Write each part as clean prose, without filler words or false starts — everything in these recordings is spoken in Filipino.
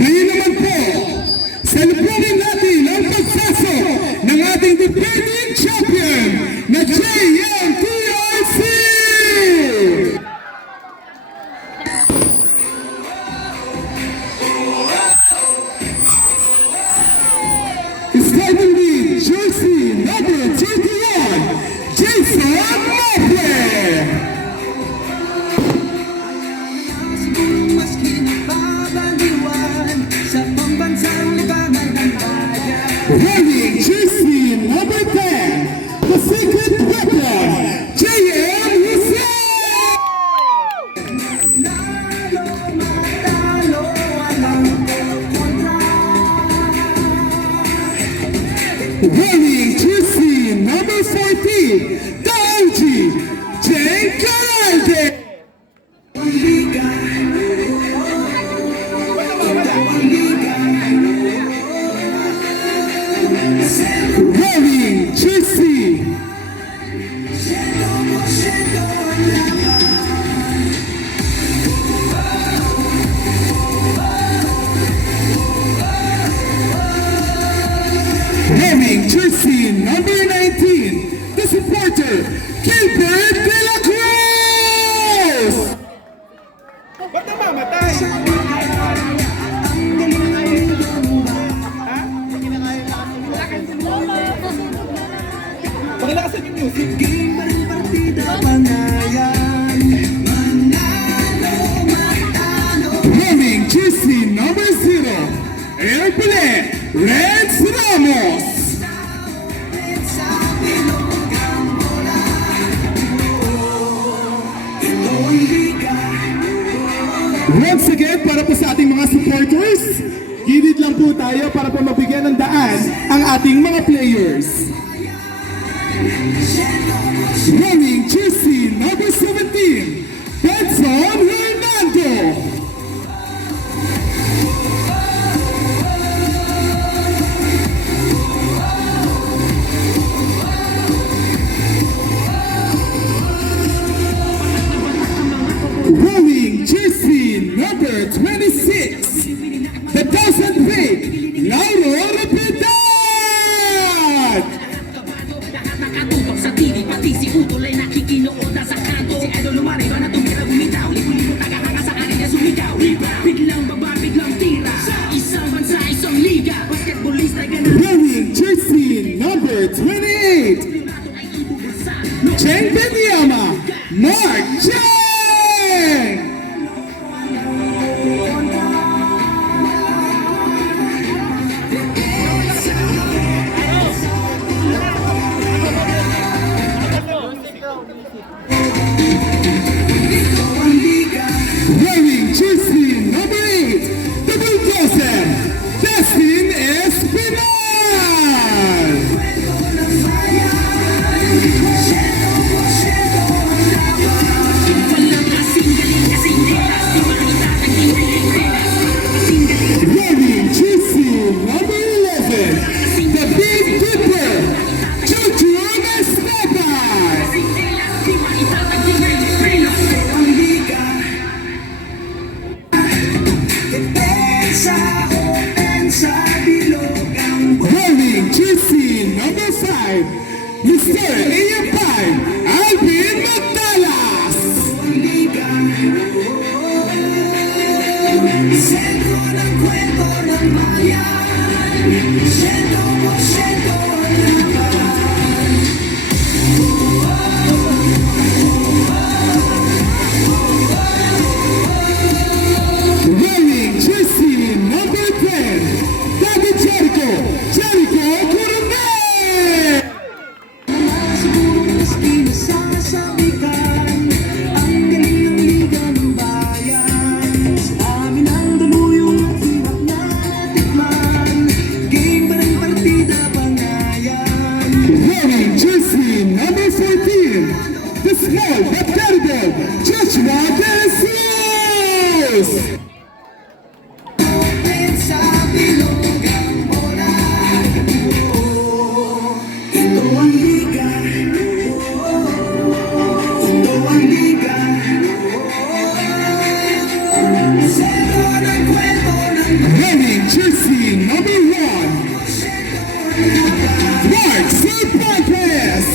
Ngayon naman po, salubungin natin ang pagpasok ng ating defending champion na JMTRC! Starting with jersey number 21, Jason Mapler! Wearing jersey number 10, the secret weapon, JM Hussein! Wearing jersey number 14, the OG, Jane Caralde! Wearing jersey wearing jersey number 19, the supporter, Gilbert De La Cruz! Ba't namamatay? Pakilakasan yung music. Wearing jersey number 0, Airplane, Reds Ramos! Once again, para po sa ating mga supporters, gilid lang po tayo para po mabigyan ng daan ang ating mga players. Wearing jersey number 17, Benson Hernando! Wearing jersey number 26, the doesn't fake, Lauro Rapidad! Nakatutok sa TV, pati si Utol ay nakikinood na sa kanto. Si Idol lumari ba na tumira bumitaw, libo-libo tagahanga sa kanila sumigaw. Biglang baba, biglang tira, isang bansa, isang liga, basketballista ay ganun. Wearing jersey number 28, Cheng Benyama, Mark Cheng! Wearing jersey number 8, the bulldozer, Destin Espinal! Walang kasing galing, kasing likas, di makita ang ginagaling. Kasing galing, Wearing jersey number 11, the Big Dipper, Juju Esteban! kasing likas, di makita ang ginagaling. Wearing jersey number 5, Mr. AM5, Alvin Magdalas! Wearing jersey number 10, David Jericho, Jericho Coronel! Wearing jersey number 14, the small but terrible Joshua De Jesus! Centro del cuerpo. Wearing jersey number 1, Mark Cervantes.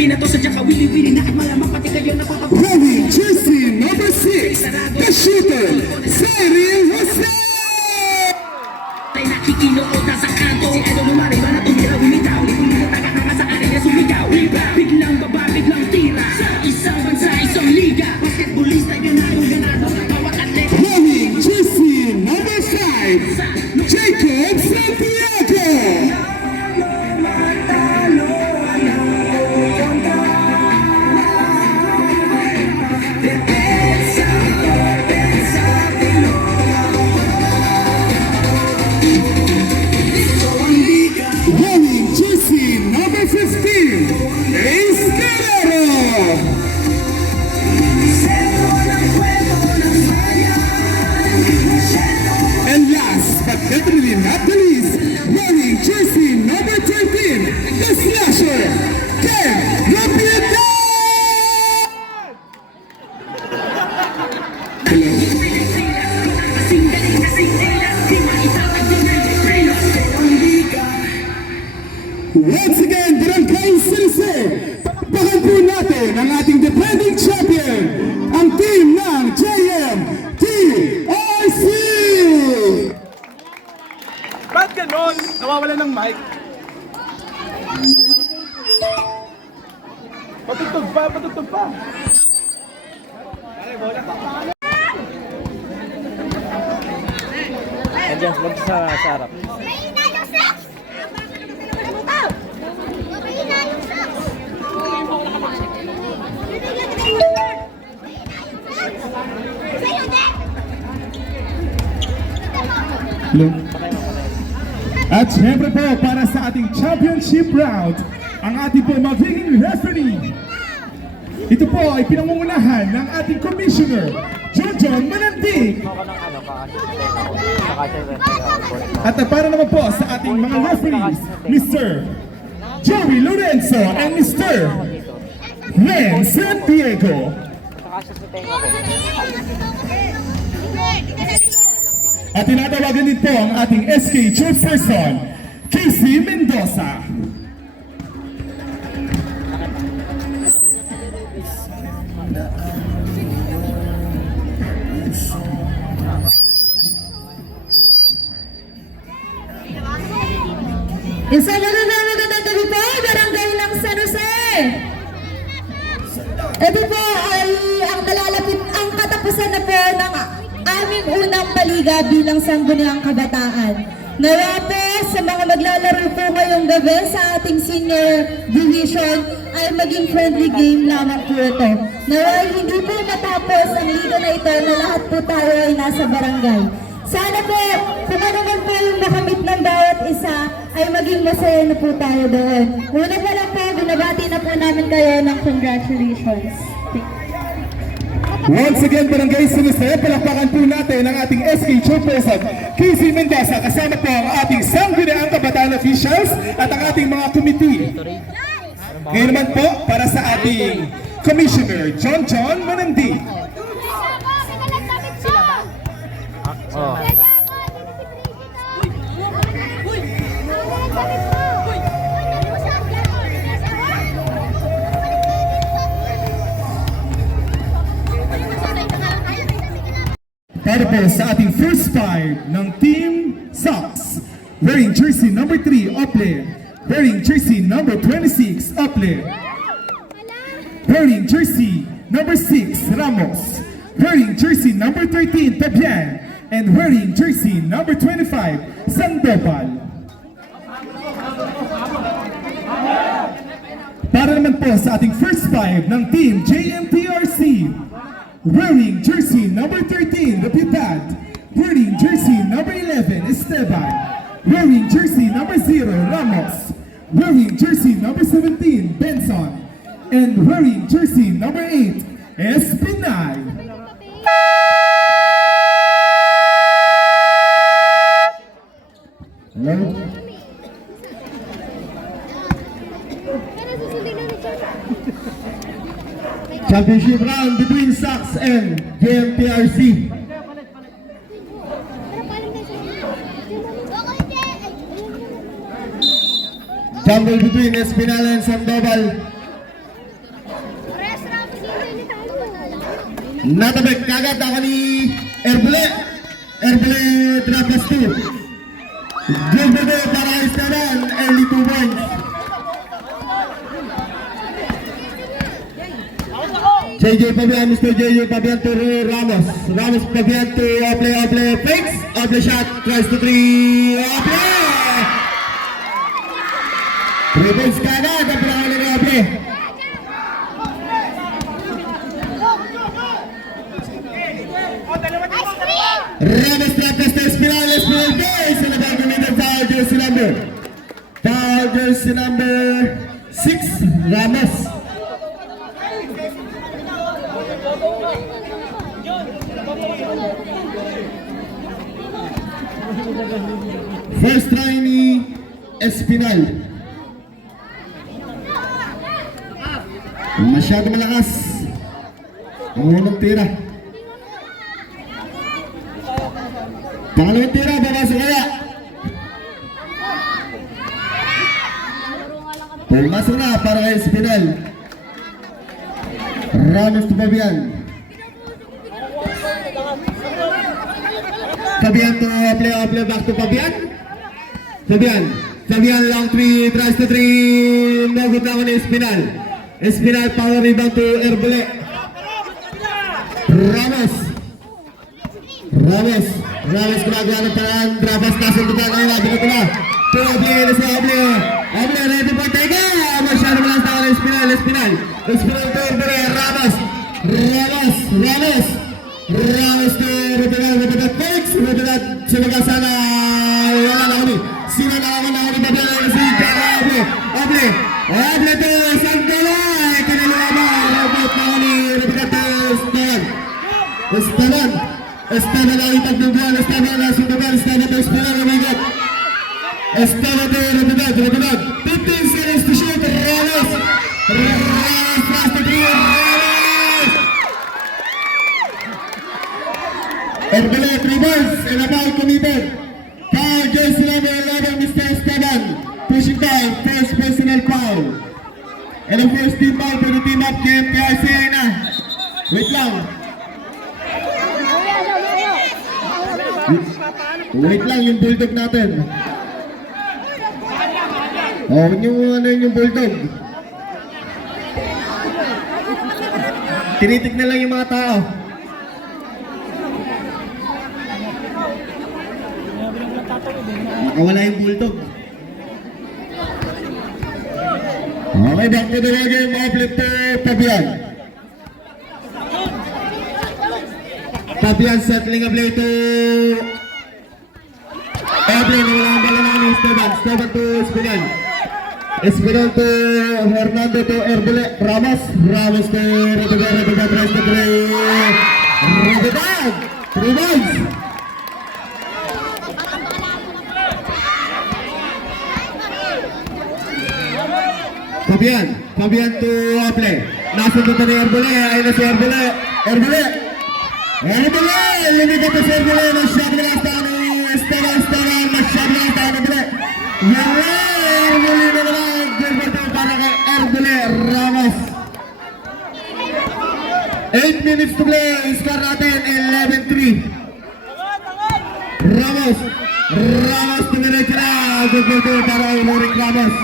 Binato sa Jaka, wili-wili na at malamang pati kayo napapag- Wearing jersey number 6, the shooter, Cyril Jose. Ay nakikinood na sa kanto. Si Edo lumariba na tumira, bumitaw. Lipunin mo tagahanga sa area, sumigaw. Biglang baba, biglang tira. Isang bansa, isang liga. Basketballista, ganado. Bawat atleta. Wearing jersey number 5, Jacob Santiago. Wearing jersey number 15, Ace Guerrero. And last but definitely not the least, wearing jersey number 13, the slasher, Ken Rapieta. Once again, Barangay Silse, pakpakan po natin ang ating defending champion, ang team ng JMTRC! Ba't ganon? Nawawala ng mic. Patugtog pa. Pare, bola pa. Andiyan, wag sa harap. Mahina yung socks! Mahina yung socks! Sa'yo din! At syempre po, para sa ating championship round, ang ating po magiging referee. Ito po ay pinangungunahan ng ating commissioner, John Manantig. At para naman po sa ating mga referees, Mr. Joey Lorenzo and Mr. Len Santiago. At tinatawagan din po ang ating SK chairperson, Casey Mendoza. Isang magandang gabi po, Barangay ng San Jose. Ito po ay ang nalalapit, ang katapusan na po ng aming unang paliga bilang Sangguniang Kabataan. Nawa po sa mga maglalaro po ngayong gabi sa ating senior division ay maging friendly game lamang po ito. Nawa hindi po matapos ang liga na ito na lahat po tayo ay nasa barangay. Sana po, kung ano man po yung nakamit ng bawat isa, ay maging masaya na po tayo doon. Una pa lang po, binabati na po namin kayo ng congratulations. Once again, Barangay Sinisay, palakpakan po natin ang ating SK chairperson, Casey Mendoza, kasama po ang ating Sangguniang Kabataan officials at ang ating mga committee. Ngayon naman po, para sa ating Commissioner, John Manandi. Oh. Para po sa ating first five ng Team Sox, wearing jersey number 3, Ople. Wearing jersey number 26, Ople. Wearing jersey number 6, Ramos. Wearing jersey number 13, Tabian. And wearing jersey number 25, Sandoval. Para naman po sa ating first five ng Team JMTRC, wearing jersey number 13, Rapidad. Wearing jersey number 11, Esteban. Wearing jersey number 0, Ramos. Wearing jersey number 17, Benson. And wearing jersey number 8, Espinay. Championship round between Sox and JMTRC. Jumble between Espinal and Sandoval. Natabek kagad ako ni Erbule. Erbule Drapas 2. Good bebe para Esteban. Early 2 points. JJ Pabian, Mr. JJ Pabian to Ramos. Ramos Pabian to Ople fakes. Ople shot. Tries to 3. Ople! 3 points kagad. Ang pinakawala ni Ople. Ramos Trapas to Espinal. Espinal base. And about committed foul jersey number. Foul jersey number 6. Ramos. First try ni Espinal. Masyado malakas ang unang tira. Pangalawang tira, babasa kaya. Pumasok na para kay Espinal. Ramos to Fabian. Fabian to play back to Fabian. Fabian long 3, tries to 3. No good naman ni Espinal. Espinal power rebound to Erbule. Ramos ginagawa ng paraan. Drapas kasundutan ang labi na pula. To Oble na si Oble. Oble ready for take. Masyado malas na ng Espinal to Erbule. Ramos to Robedat fakes. Robedat sinaga sana. Wala na kami. Sino na ako na kami babala si Oble to Sandoval. Kinalawa Robert na kami. Robedat to Esteban ang itag ng buwan. Esteban na Sandoval. Esteban to Espinal. Lumigat. Esteban to Robedat. 15 seconds to shoot. Ramos fast to 3. Erbule 3 balls and a foul committed. Foul jersey number 11, Mr. Esteban. Pushing foul, first personal foul. And the first team foul for the team up JMTRC na. Wait lang. Wait lang yung bulldog natin. Oh, yung bulldog. Tinitignan lang yung mga tao. Nakawala yung bulldog. Okay, back to the game. Off-flip to Fabian. Fabian settling a play to Evelyn. Walang bala na ni Esteban to Espinal. Espinal to Hernando to Erbule. Ramos to Robedat tries to play. Robedat 3 balls. Fabian to Ople. Nasundutan ni Erbule. Ayun na si Erbule. Lumigat na si Erbule. Masyado na lang tayo ni Esteban. Masyado na lang tayo ni Erbule. Erbule na naman. Gilberto para kay Erbule. Ramos. 8 minutes to play. Score natin 11-3. Ramos to diretso na. Gilberto para kay Lorik Ramos.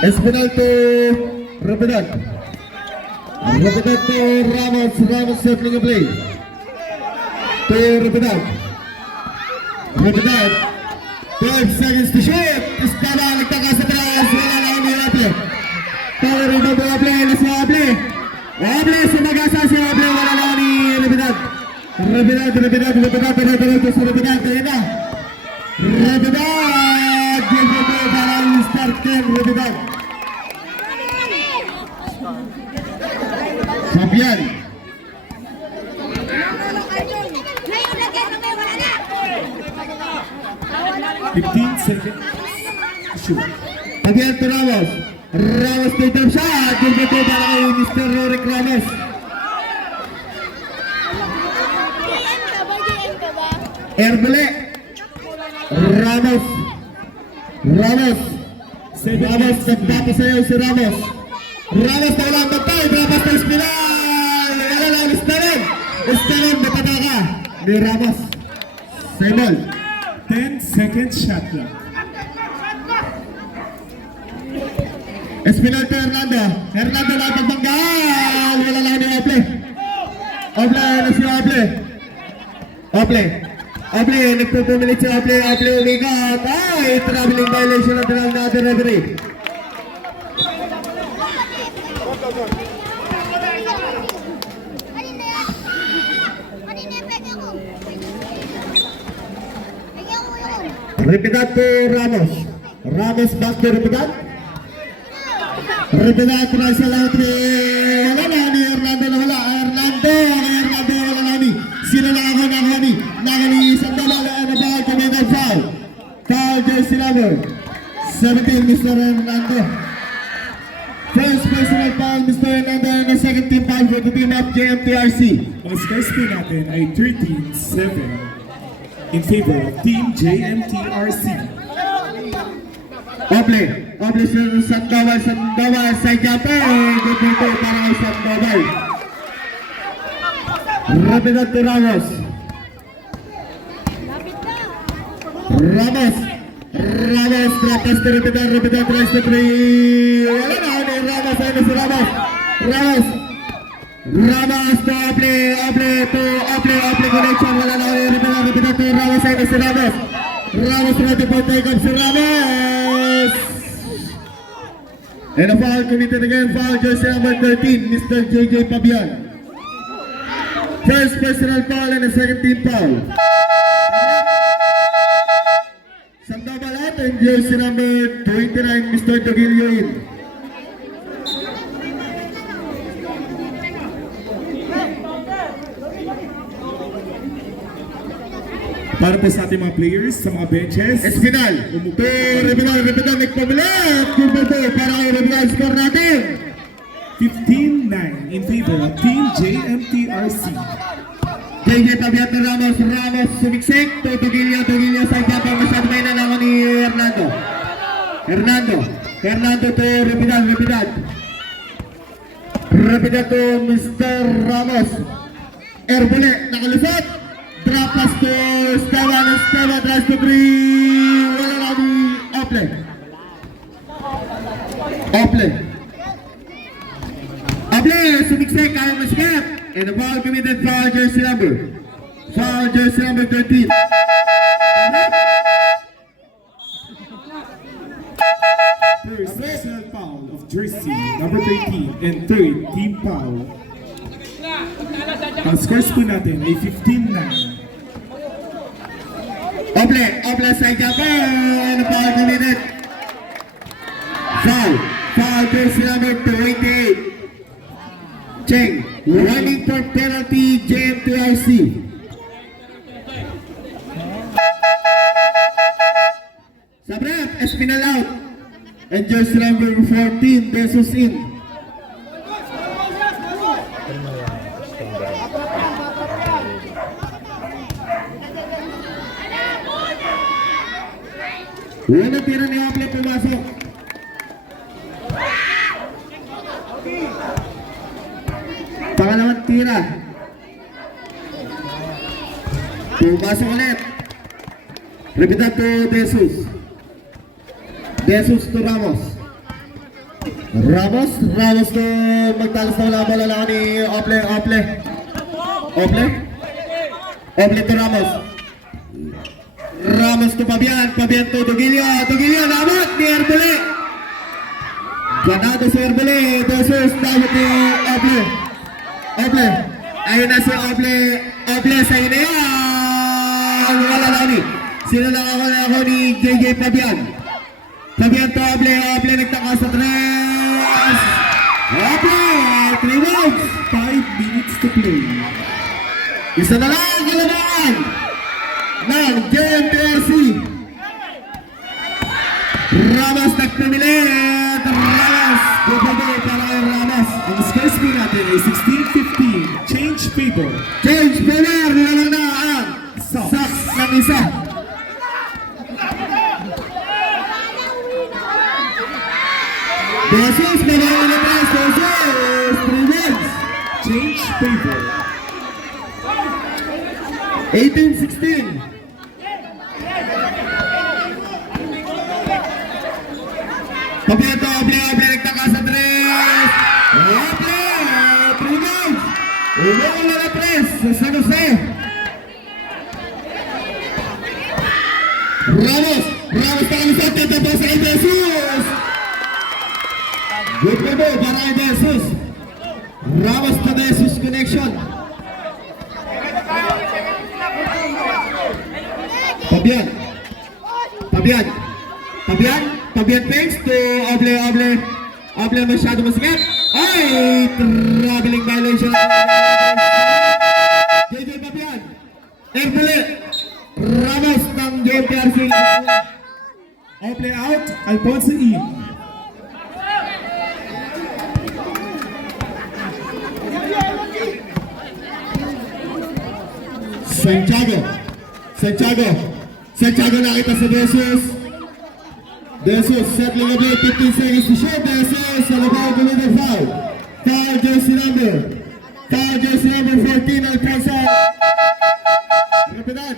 Espinal to Robedat to Ramos settling a play to Robedat 12 seconds to shoot. Esteban nagtakas sa taas. Wala na kami Oble. Power rebound to Oble na si Oble sumagasa si Oble. Wala na kami Robedat to si Robedat. Kaya na Robedat Gilberto para start 10 Robedat. Fabian 15 seconds. Shoot. Fabian to Ramos. Ramos to jump shot. Good to para kay Mr. Rorick Ramos. GM ka ba? GM ka ba? Erbole. Ramos. Ramos. Ramos, nagpapos sa'yo si Ramos. Ramos na walang bantay. Ramos na Espinal. Wala lang, Esteban. Esteban, mataka ni Ramos. Simon. 10 seconds shot lang. Espinal to Hernando. Hernando na pagbanggal. Wala lang ni Ople. Ople, ano si Ople? Ople. Ople, nagpupumilit si Ople. Ople umigat. Ay, traveling violation na tinawag na ating referee. Kanina yan. Kanina yung pwede ako. Ayoko yun. Repidad to Ramos. Ramos back to Repidad. Repidad, try sa lahat ni... Wala na ni Hernando na wala. Hernando wala na ni. Sino na ako na ni? Nakani isang dalala na ba? Committed foul. Foul jersey number 17, Mr. Hernando. First personal foul, Mr. Hernando, and the second team foul for the team of JMTRC. Ang scores po natin ay 13-7 in favor of Team JMTRC. Ople Sandoval, side jumper. Good dito para kay Sandoval. Repidad to Ramos. Ramos, drop pass to Repidad tries to three. Wala na ni Ramos, ayun si Ramos. Ramos to Ople connection. Wala na ni Repidad to Ramos, ayun si Ramos. Ramos ready for take-up si Ramos. And a foul committed again, foul jersey number 13, Mr. JJ Pabian. First personal foul and a second team foul. Sandoval out and jersey number 29, Mr. Togilio in. Para po sa ating mga players, sa mga benches. Espinal. To Repidal, nagpabilit. Good po para kay Repidal, score natin. 15-9 in favor of Team JMTRC. JJ Pabian to Ramos sumiksik. To Togilio side jumper. Masyado may nalaman ni Hernando to Repidal. Repidal to Mr. Ramos. Erbole, nakalusot. Drop pass to Esteban tries to three. Wala na ni Ople, sumiksik, kaya maskip. And the ball committed foul jersey number 13. First personal foul of jersey number 13 and third team foul. Ang scores po natin ay 15-9. Ople side jumper. And the ball committed. Foul jersey number 28. Cheng, running for penalty, JMTRC. Sabrap, Espinal out. And jersey number 14, Besos in. Unang tira ni Ople pumasok. Pangalawang tira. Pumasok ulit. Repitad to Jesus to Ramos to magtalas na wala bola lang ni Ople to Ramos to Pabian to Togilio, namat ni Erbole. Ganado si Erbole. Jesus dapat ni Ople. Ayun na si Ople sa inayan. Wala lang ni. Sino lang ako ni JJ Pabian to Ople nagtaka sa tres. Ople, 3 rounds. 5 minutes to play. Isa na lang kalaban ng JMTRC. Ramos nagpumilit. Ramos Good play para kay Ramos. Ang scores po natin ay 16-15. Change favor. Change player, nilalang na ang Sox ng isa. Jesus, babae na press. Jesus, 3 wins. Change favor. 18-16. Papiato, Oble, nagtaka sa tres. Oble, 3 wins. Umuula na press sa San Jose. Ramos nakalisat na tapos sa Jesus. Good na mo para kay Jesus. Ramos to Jesus connection. Fabian Pence to Oble masyado masigat. Ay, traveling violation. JJ Fabian. Erpele. Ramos ng JPRC. Oble out. Alfonso in. Santiago nakita sa Jesus settling a bit, 15 seconds to shoot. Jesus on about to lead the foul. Foul jersey number 14 Alfonso. Rapidad.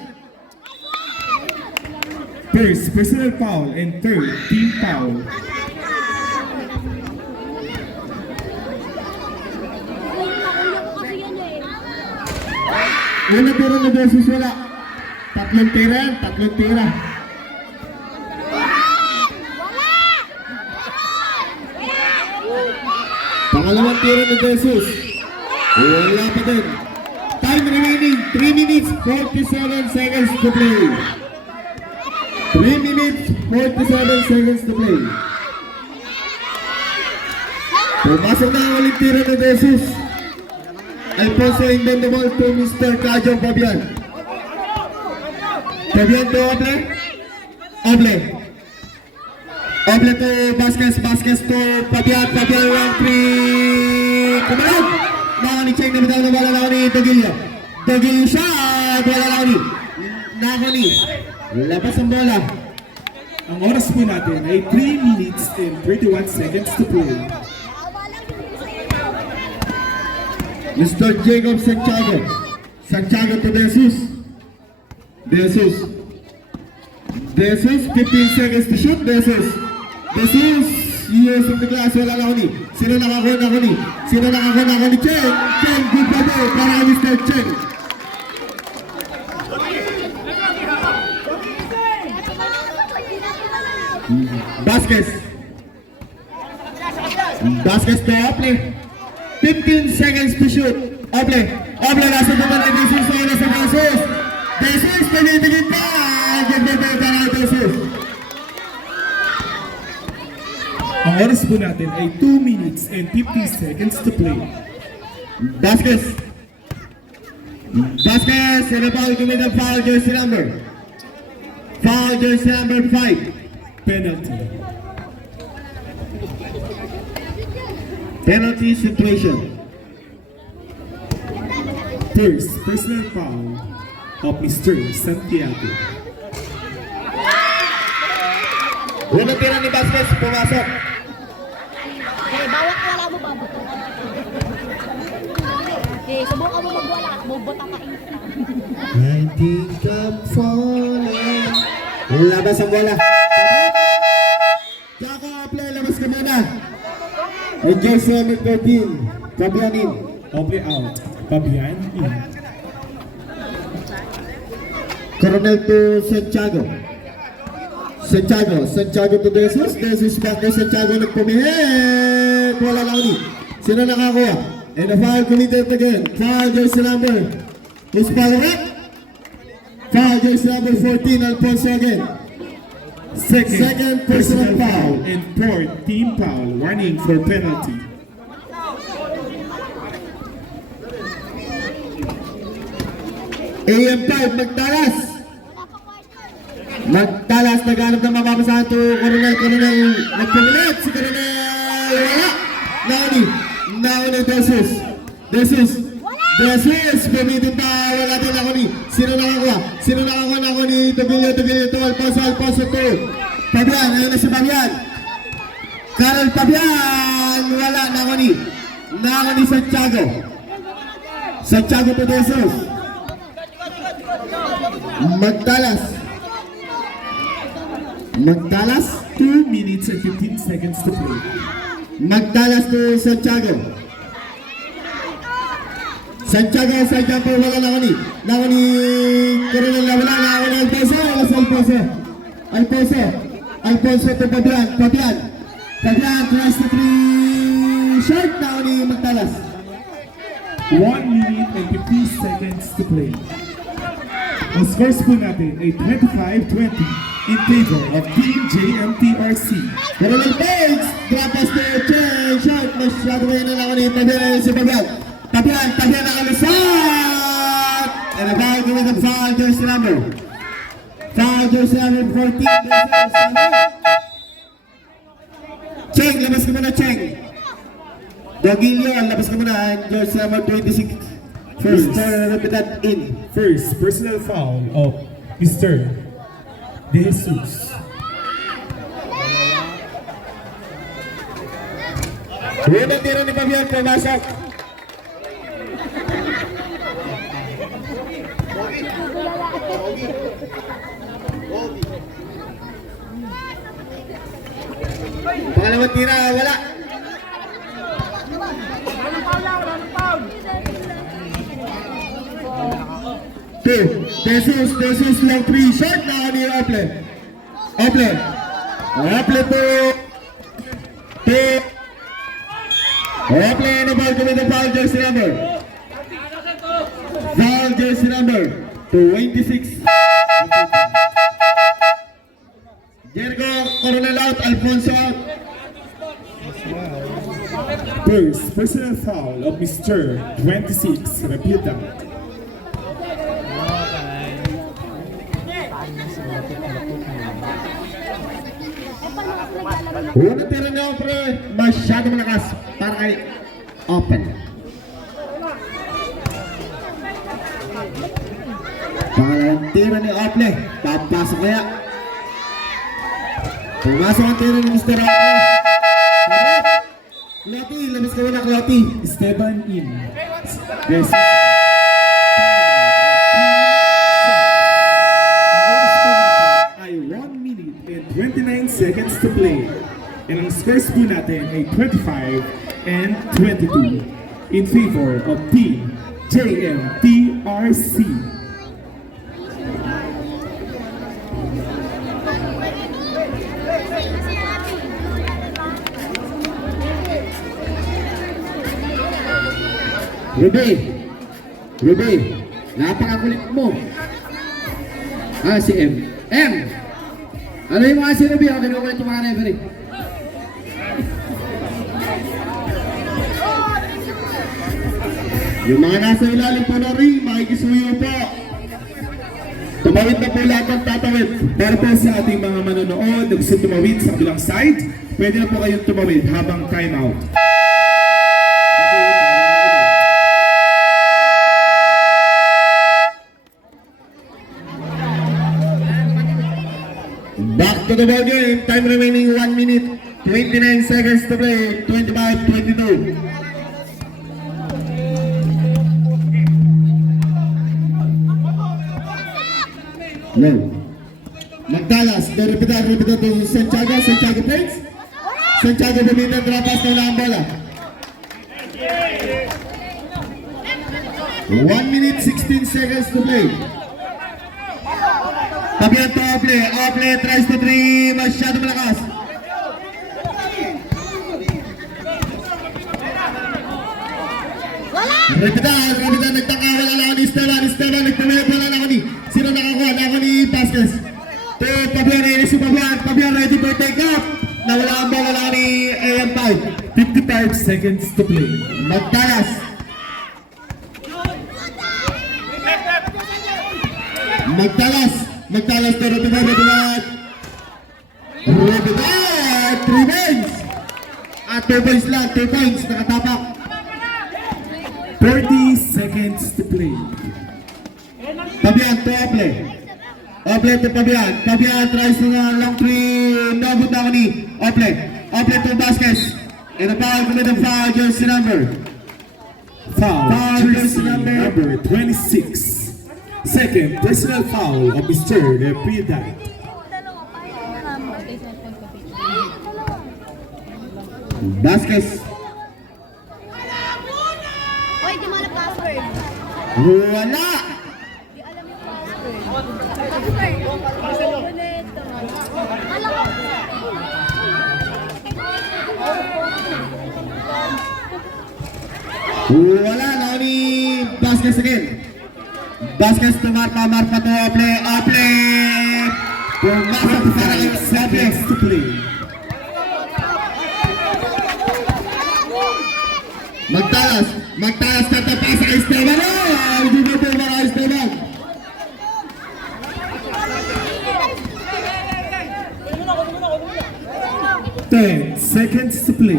First, personal foul. And third, team foul. Una tira na Jesus wala. Tatlong tira. Pangalawang tira ni Jesus. Wala pa din. Time remaining, 3 minutes, 47 seconds to play. 3 minutes, 47 seconds to play. Pumasok na ang ulit tira ni Jesus. Alfonso Indendable to Mr. Kajong Fabian. Fabian to Oble to Vasquez to Fabian lang 3. Kumalag! Nakani-check na bitaw na wala lang ni Dogilio shot! Wala lang ni Nakani. Labas ang bola. Ang oras po natin ay 3 minutes and 31 seconds to play. Mr. Jacob Santiago to Jesus, 15 seconds to shoot. Jesus using the glass. Wala na ako ni. Sino nakakuha na ako ni? Chen, good pa para Mr. Chen. Vasquez to Oble. 15 seconds to shoot. Oble nasa naman ang Jesus. Jesus, pinitigin pa. Ganda para Jesus. Ang oras po natin ay 2 minutes and 50 seconds to play. Vasquez, and about to commit a foul jersey number 5. Penalty situation. First, personal foul of Mr. Santiago. Unang tira ni Vasquez, pumasok. Bawat wala mo babot. Subukan mo magwala. Bubota ka insta. I think I'm falling. Labas ang bola. Kako, play, labas ka muna. And jersey number 13, Fabian in. Oble out. Fabian in. Coronel to Santiago to Jesus back to Santiago, nagpumihit. Wala lang ni. Sino nakakuha? And the foul committed again. Foul jersey number. Who's foul up? Foul jersey number 14, Alfonso again. Second personal foul. And fourth, team foul. Warning for penalty. AM5, Magtalas, naghanap ng mapapasahan to Coronel, nagpumilit si Coronel, wala. Nauni, Desus, pamitin pa, wala din ako ni, sino nakakuha na ako ni Tabilio, Alfonso, 2. Fabian, ayun na si Fabian. Carol Fabian, wala na ako ni Santiago to Desus. Magdalas, 2 minutes and 15 seconds to play. Magdalas to Santiago, wala na ako ni Coronel, wala na ako ni Alfonso to Fabian, cross to 3, short na ako ni Magdalas. 1 minute and 50 seconds to play. Ang scores po natin ay 25-20 in favor of Team JMTRC. Coronel Page, drop pass to Cheng, short, masyado kayo na lang ako ni Fabian, si Fabian nakalusot! And a foul with the foul jersey number 14. Cheng, labas ka muna, Cheng. Dogilio, labas ka muna, jersey number 26. Mr. Repetat in. First personal foul of Mr. De Jesus. Unang tiro ni Fabian, pumasok. Pangalawang tira, wala. Two, Jesus long 3, short na kami yung Ople na ball kami ng foul jersey number 26. Jericho Coronel out, Alfonso out. First personal foul of Mr. 26. Repeat that. Unang tira niya, pre, masyado malakas para kay Open. Pangalawang tira ni Ople, papasok kaya. Pumasok ang tira ni Mr. Ople. Clotty, labis ka muna, Clotty. Esteban in. Yes. Ay 1 minute and 29 seconds to play. And ang scores po natin ay 25 and 22 in favor of Team JMTRC. Ruby, napakakulit mo. Si M. Ano yung mga si Ruby? Ako kinukulit yung mga referee. Yung mga nasa ilalim po na ring, makikisuyo po. Tumawid na po lahat ng tatawid. Para po sa ating mga manonood na gusto tumawid sa kabilang side, pwede na po kayong tumawid habang time out. Back to the ball game. Time remaining 1 minute, 29 seconds to play. 25-22. No. Magdalas, the repeater to Santiago plays. Santiago bumitan, drop pass na wala ang bola. 1 minute, 16 seconds to play. Fabian to Ople tries to 3, masyado malakas. Repeater, nagtaka, wala lang ako ni Esteban, nagtumayot, wala lang ako ni, sino nakakuha, na ako ni Vasquez. To Fabian, si Fabian ready for take up. Nawala ang bola lang ni AM5. 55 seconds to play. Magdalas to Repeater remains. At 2 points lang, 2 points, nakatapak. 30 seconds to play. Fabian to Ople. Ople to Fabian. Fabian tries to long three. Nabot na ako ni Ople. Ople to Vasquez. And a foul committed foul, jersey number. Foul, jersey number number 26. Second personal foul of Mr. Piedad. Vasquez. Hoy, di mo alam password. Wala. Di alam yung password. Wala na ni Vasquez again. Vasquez to Marpa to Ople. Ople. Pumasok sa 5 seconds to play. Magtalas na tapas sa Esteban. Hindi mo ito mga Esteban. Ten seconds to play.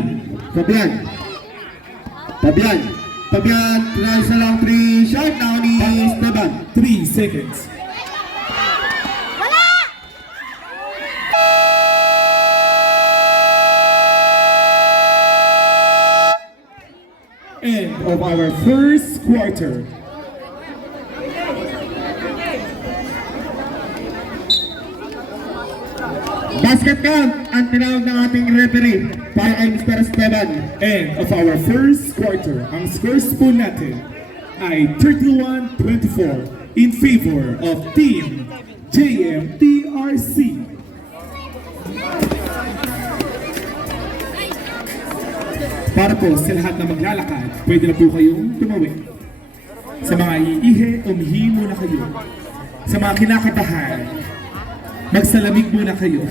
Fabian tries na lang 3 shot na ni Esteban. 3 seconds. End of our first quarter. Basket count ang tinawag ng ating referee para kay Mr. Esteban. End of our first quarter. Ang scores po natin ay 31-24 in favor of Team JMTRC. Para po sa lahat na maglalakad, pwede na po kayong tumawid. Sa mga iihe, umihi muna kayo. Sa mga kinakabahan, magsalamig muna kayo.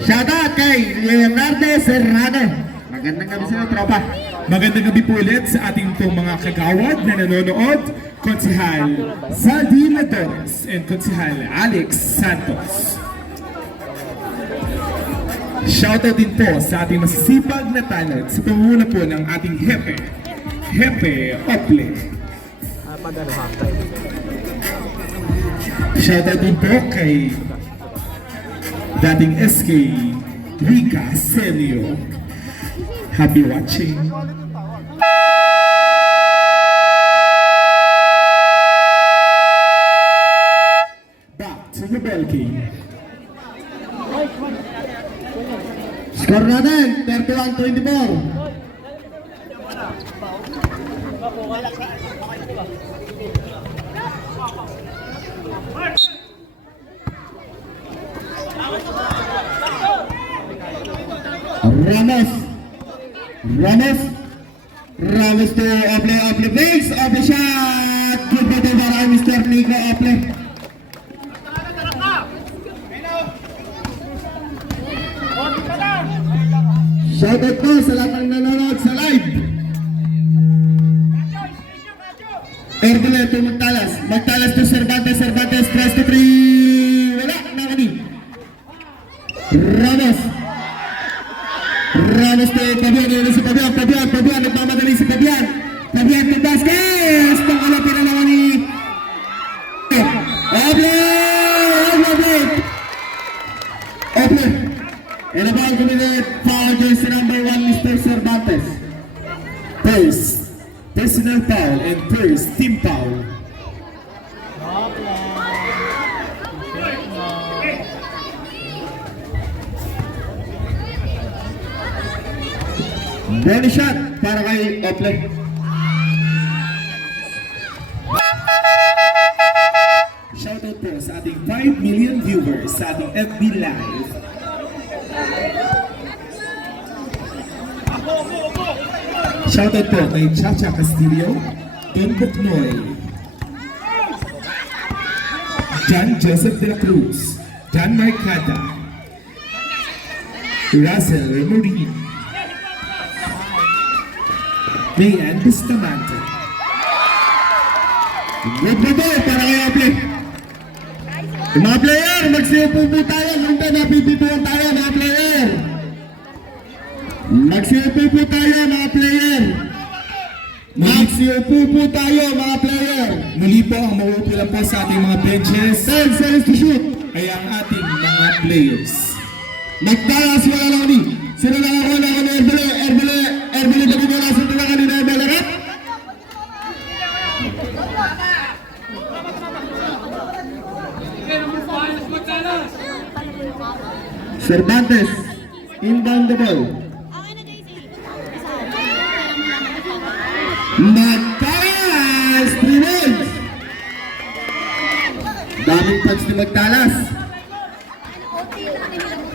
Shoutout kay Leonardo Serrano. Magandang gabi sa tropa. Magandang gabi po ulit sa ating pong mga kagawad na nanonood. Konsehal Saldi Ladores and Konsehal Alex Santos. Shoutout din po sa ating masisipag na talent sa pamumuno po ng ating Hepe Ople. Shoutout din po kay dating SK Rica Celio. Happy watching. Back to the ball game. Score natin, 31-24. Ramos to Ople fakes, Ople shot. Good ba ito para kay Mr. Nico Ople? Shoutout po sa lahat ng nanonood sa live. Erguler to Magtalas to Cervantes, 3 to 3. Wala, nakani. Ramos to Fabian, si Fabian, nagmamadali si Fabian to Vasquez, pangkalapin na naman ni Ople. And a ball committed foul, jersey number 1, Mr. Cervantes. First, personal foul and first, team foul. Bonus shot para kay Ople. Shoutout po sa ating 5 million viewers sa ating FB Live. Shoutout po kay Chacha Castillo, Don Buknoy, John Joseph de la Cruz, John Marcada, Russell Remorin, Mayan Bustamante. Good na to para kay Ople. Yung mga player, magsiupo po tayo. Nung na napipituan tayo mga player. Magsiupo po tayo mga player. Magsiupo po tayo mga player. Muli po ang mauupo lang po sa ating mga benches 10 seconds to shoot. ay ang ating mga players. Nagtalas wala lang ni. Sino na ako na ni Erbele. Erbele na bigyan nasa ito na kanina Erbele Rep. Cervantes. Inbound the ball. Magtalas! 3 points! Daming punch ni Magtalas.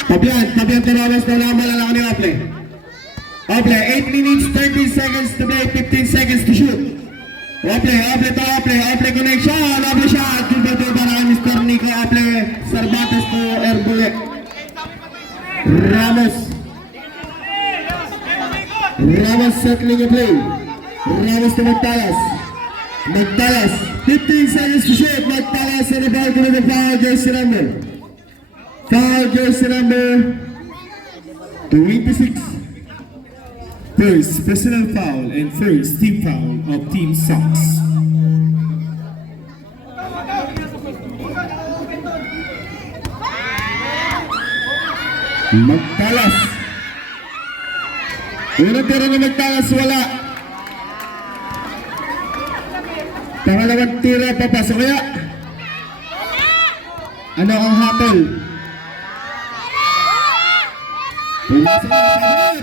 Pabian Tarawas na lang malalaki ni Ople. Ople, 8 minutes, 13 seconds to play, 15 seconds to shoot. Ople connection, Ople shot. Tubo para kay Mr. Nico Ople. Cervantes to Erbele. Ramos settling a play. Ramos to Magtalas. 15 seconds to shoot. Magtalas and the ball to the foul jersey number. Foul jersey number 26. First personal foul and first team foul of Team Sox. Magtalas. Unang tira na Magtalas, wala. Pangalawang tira, papasok kaya. Ano ang hatol? Pumasok na sa harap.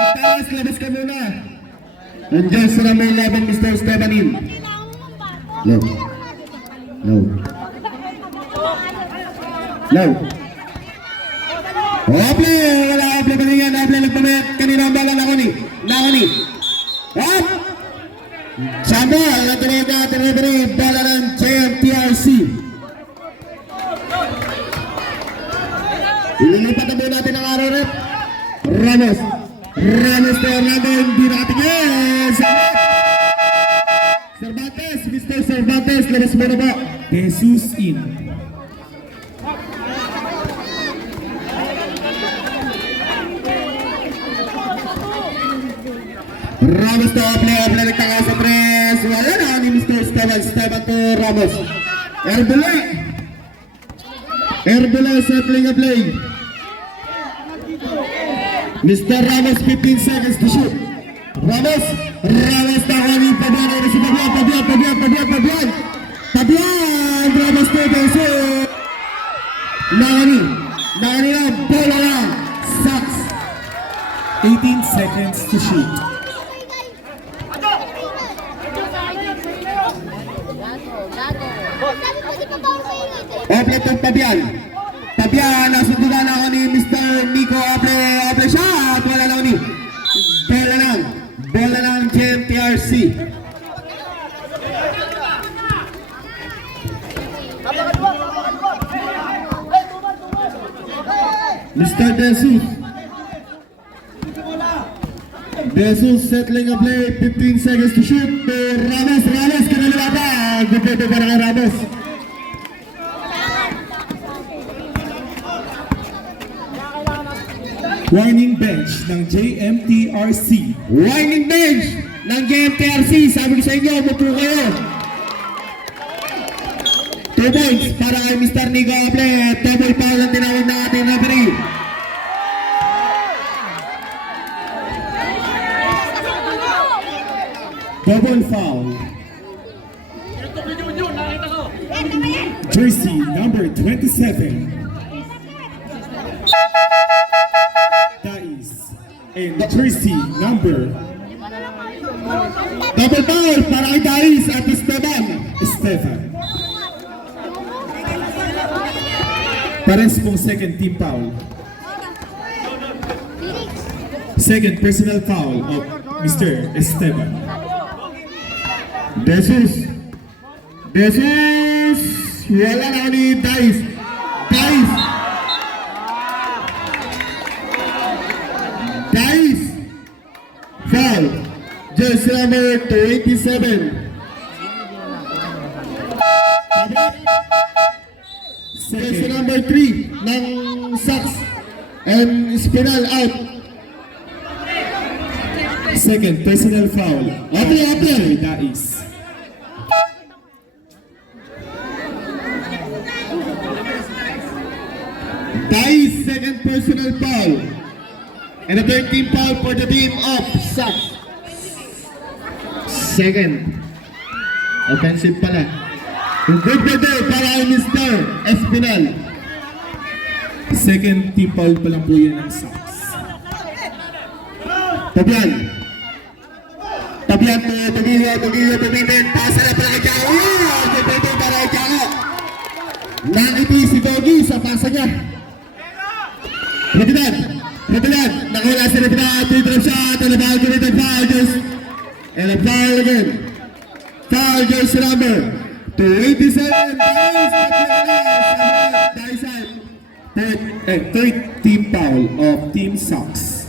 Magtalas, labas ka muna. Nandiyan sila may laban, Mr. Stevanin. Low. Ople! Wala Ople pa rin yan. Ople nagpamit. Kanina ang bala Nakoni. Up! Sambo! Tinitiri. Bala ng JMTRC. Ililipat na po natin ang araw rep. Ramos to Orlando. Hindi nakatingin. Cervantes. Mr. Cervantes. Labas mo na ba? Jesus in. Ramos to Ople nagtanga sa press. Wala na ni Mr. Esteban to Ramos. Erbele settling a play. Mr. Ramos 15 seconds to shoot. Ramos tawa ni Pabian. Si Pabian. Ramos to Benso. Nakani na bola na. Sucks. 18 seconds to shoot. Ople to Pabian, nasundugan ako ni Mr. Nico Ople shot, wala lang ni. Bola lang JMTRC. Mr. Jesus settling a play, 15 seconds to shoot. Ramos, kinalilata. Good para kay Ramos. Warning bench ng JMTRC. Warning bench ng JMTRC. Sabi ko sa inyo, umupo kayo. 2 points para kay Mr. Nico Ople. Double foul ang tinawag na ating referee. Double foul. Jersey number 27. Dais. And jersey number Double foul para kay Dais at Esteban. Stefan. Pares pong second team foul. Second personal foul of Mr. Esteban. Jesus. Wala na ni Dais. Foul. Jersey number 27. Jersey number 3 ng Sox. And Spinal out. Second personal foul. Ople, ople. Dais. Dais, second personal foul. And a third team foul for the team of Sox. Second. Offensive pala. Good day para kay Mr. Espinal. Second team foul pa lang po yan ng Sox. Tabian. Tabian to Tugilio, pasa na para kay Tiago. Good para kay Tiago. Nakiti si Doggy sa pasa niya. Rebilad. Nakula si Rebilad. 3-drop shot. And a foul committed. Foul just. And a foul again. Foul just number 287. Third team foul of Team Sox.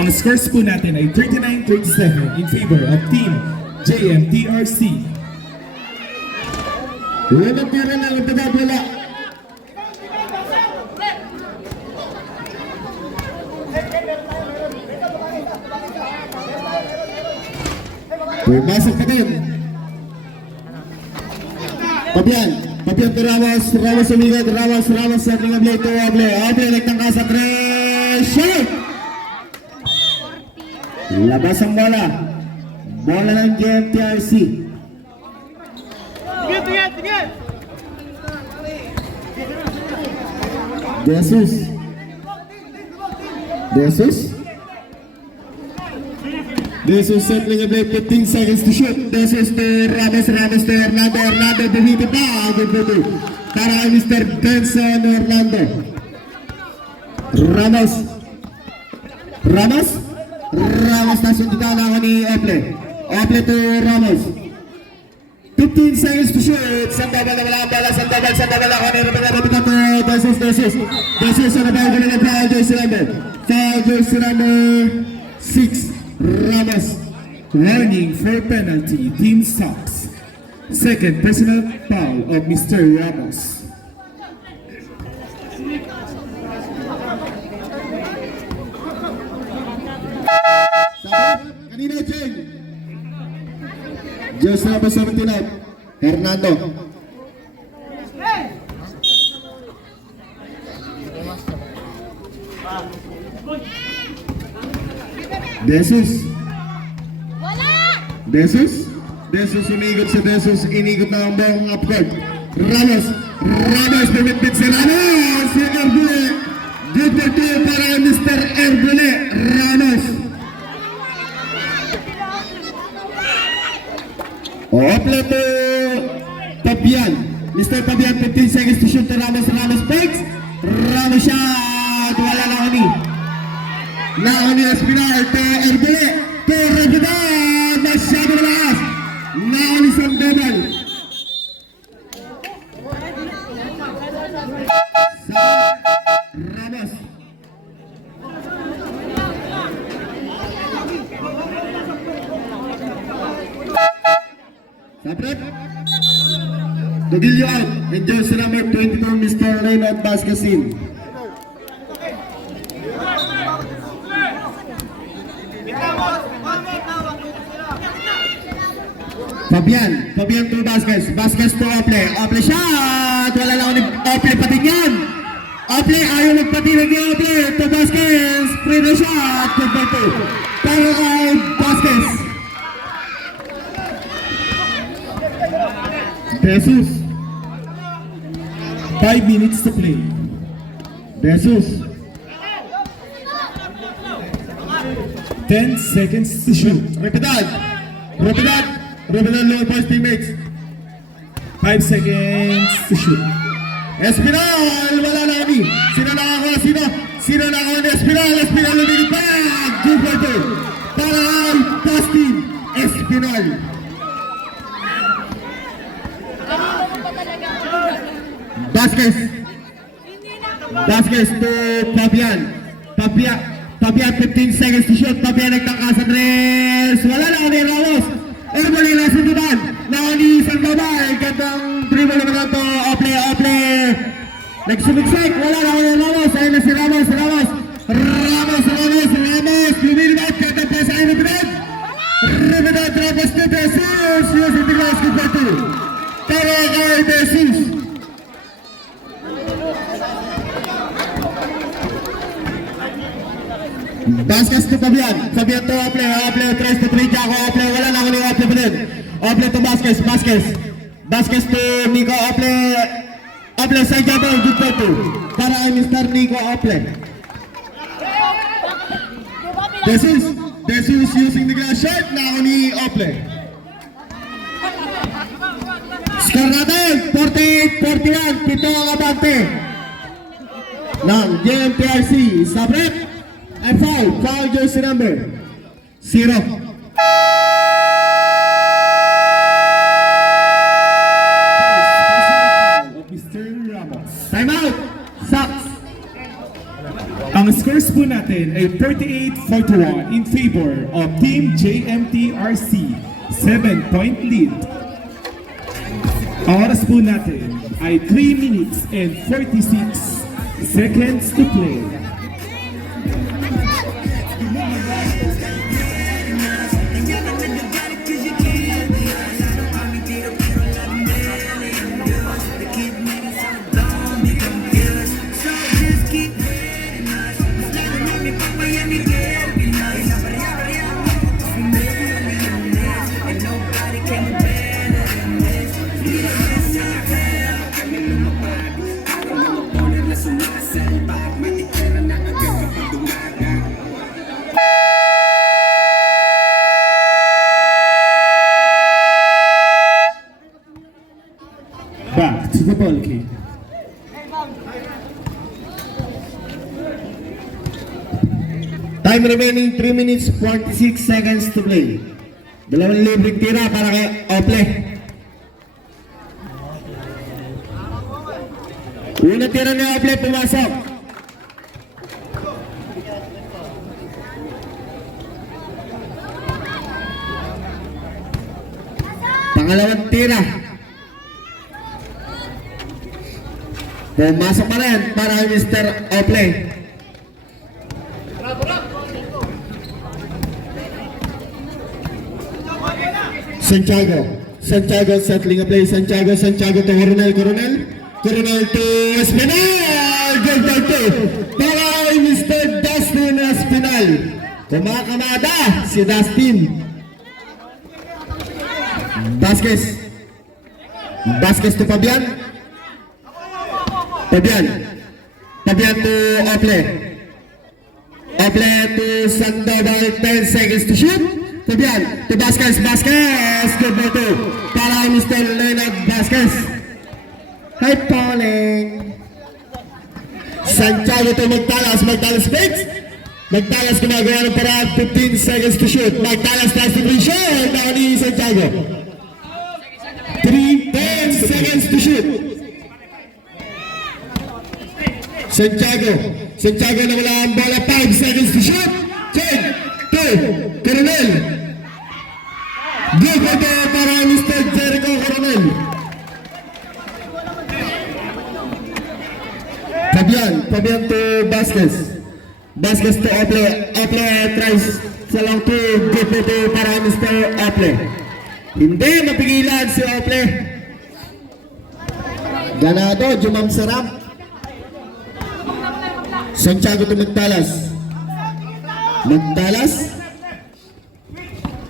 Ang scores po natin ay 39-37 in favor of Team JMTRC. Unang tira na ang tagabula. Pumasok pa din. Pabian to Ramos umigad, Ramos sa kanyang blade to Oble. Oble, nagtangka sa 3, shoot! Labas ang bola. Bola ng JMTRC. Jesus settling a blade, 15 seconds to shoot. Jesus to Ramos to Orlando bumiti pa. Good. Para kay Mr. Benson Orlando. Ramos na sundutan ako ni Ople to Ramos. 15 seconds to shoot. Sandabal na wala ang bala. Sandabal ako ni Repita to Jesus on the ball. Gonna get foul jersey number 6. Ramos. Warning for penalty, Team Sox. Second personal foul of Mr. Ramos. Kanina Cheng. Just number 79. Hernando. Jesus umigot sa inigot na ang buong upcourt. Ramos pumitbit si Ramos. Si Erbule. Good for two para Mr. Erbule. Ramos. Ople to Pabian. Mr. Pabian, 15 seconds to shoot to Ramos. Ramos fakes. Ramos shot. Wala na kami. Naoni Espinar to Erbule. To Rebidan. Masyado malakas. Naoni Sandoval. Ramos. Sapret. Dogilio out. And jersey number 22, Mr. Reynald Bascasin. Fabian to Vasquez to Ople shot! Wala lang ulit, Ople pating yan! Ople, ayaw magpatinag ni Ople to Vasquez! Free na shot! Good for two! Para kay Vasquez! Jesus! 5 minutes to play. Jesus! 10 seconds to shoot. Repidad low post teammates. 5 seconds to shoot. Espinal! Wala na kami! Sino nakakuha ni Espinal? Espinal lumigit pa! Good for two! Para kay Dustin Espinal! Vasquez to Fabian. Fabian 15 seconds to shoot. Fabian nagtangka sa tres. Wala na kami Ramos. Erbole na sundutan. Naoni Sandoval. Gandang dribble naman to. Ople. Nagsumiksik, wala na kaya Ramos. Ayun na si Ramos. Ramos. Lumilibot, katapos sa Ribidad. Ribidad, Ramos to Jesus. Using the glass to Beto. Para kay Jesus. Baskas to Fabian to Ople, 3 to 3, Jaco, Ople, wala na kung Ople pa din. Ople to Baskas to Nico, Ople sa Jabal, good for 2. Para kay Mr. Nico Ople. Jesus using the glass shot, na ako ni Ople. Score natin, 48-41, 7 ang abante. Ng JMTRC, Sabrep. And foul jersey number 0. Mr. Ramos. Time out. Sucks. Ang scores po natin ay 38-41 in favor of Team JMTRC. 7-point lead. Ang oras po natin ay 3 minutes and 46 seconds to play. Back to the ball game. Time remaining 3 minutes 46 seconds to play. Dalawang libreng tira para kay Ople. Una tira ni Ople, pumasok. Pangalawang tira. Pumasok pa rin para kay Mr. Ople. Santiago settling a play. Santiago to Coronel to Espinal. Good by 2 para kay Mr. Dustin Espinal. Kumakamada si Dustin. Vasquez to Fabian to Ople to Sandoval, 10 seconds to shoot. Fabian to Vasquez, good ball to para kay Mr. Leonard Vasquez. Hi, Pauling. Santiago to Magtalas fakes. Magtalas gumagawa ng paraan, 15 seconds to shoot. Magtalas tries to free shot. Down ni Santiago. 10 seconds to shoot. Santiago na wala ang bola, 5 seconds to shoot. Check to Coronel. Good for the para Mr. Jericho Coronel. Fabian to Vasquez to Ople tries sa lang to good for the para Mr. Ople. Hindi mapigilan si Ople. Ganado, Jumam Sarap. Santiago to Magtalas.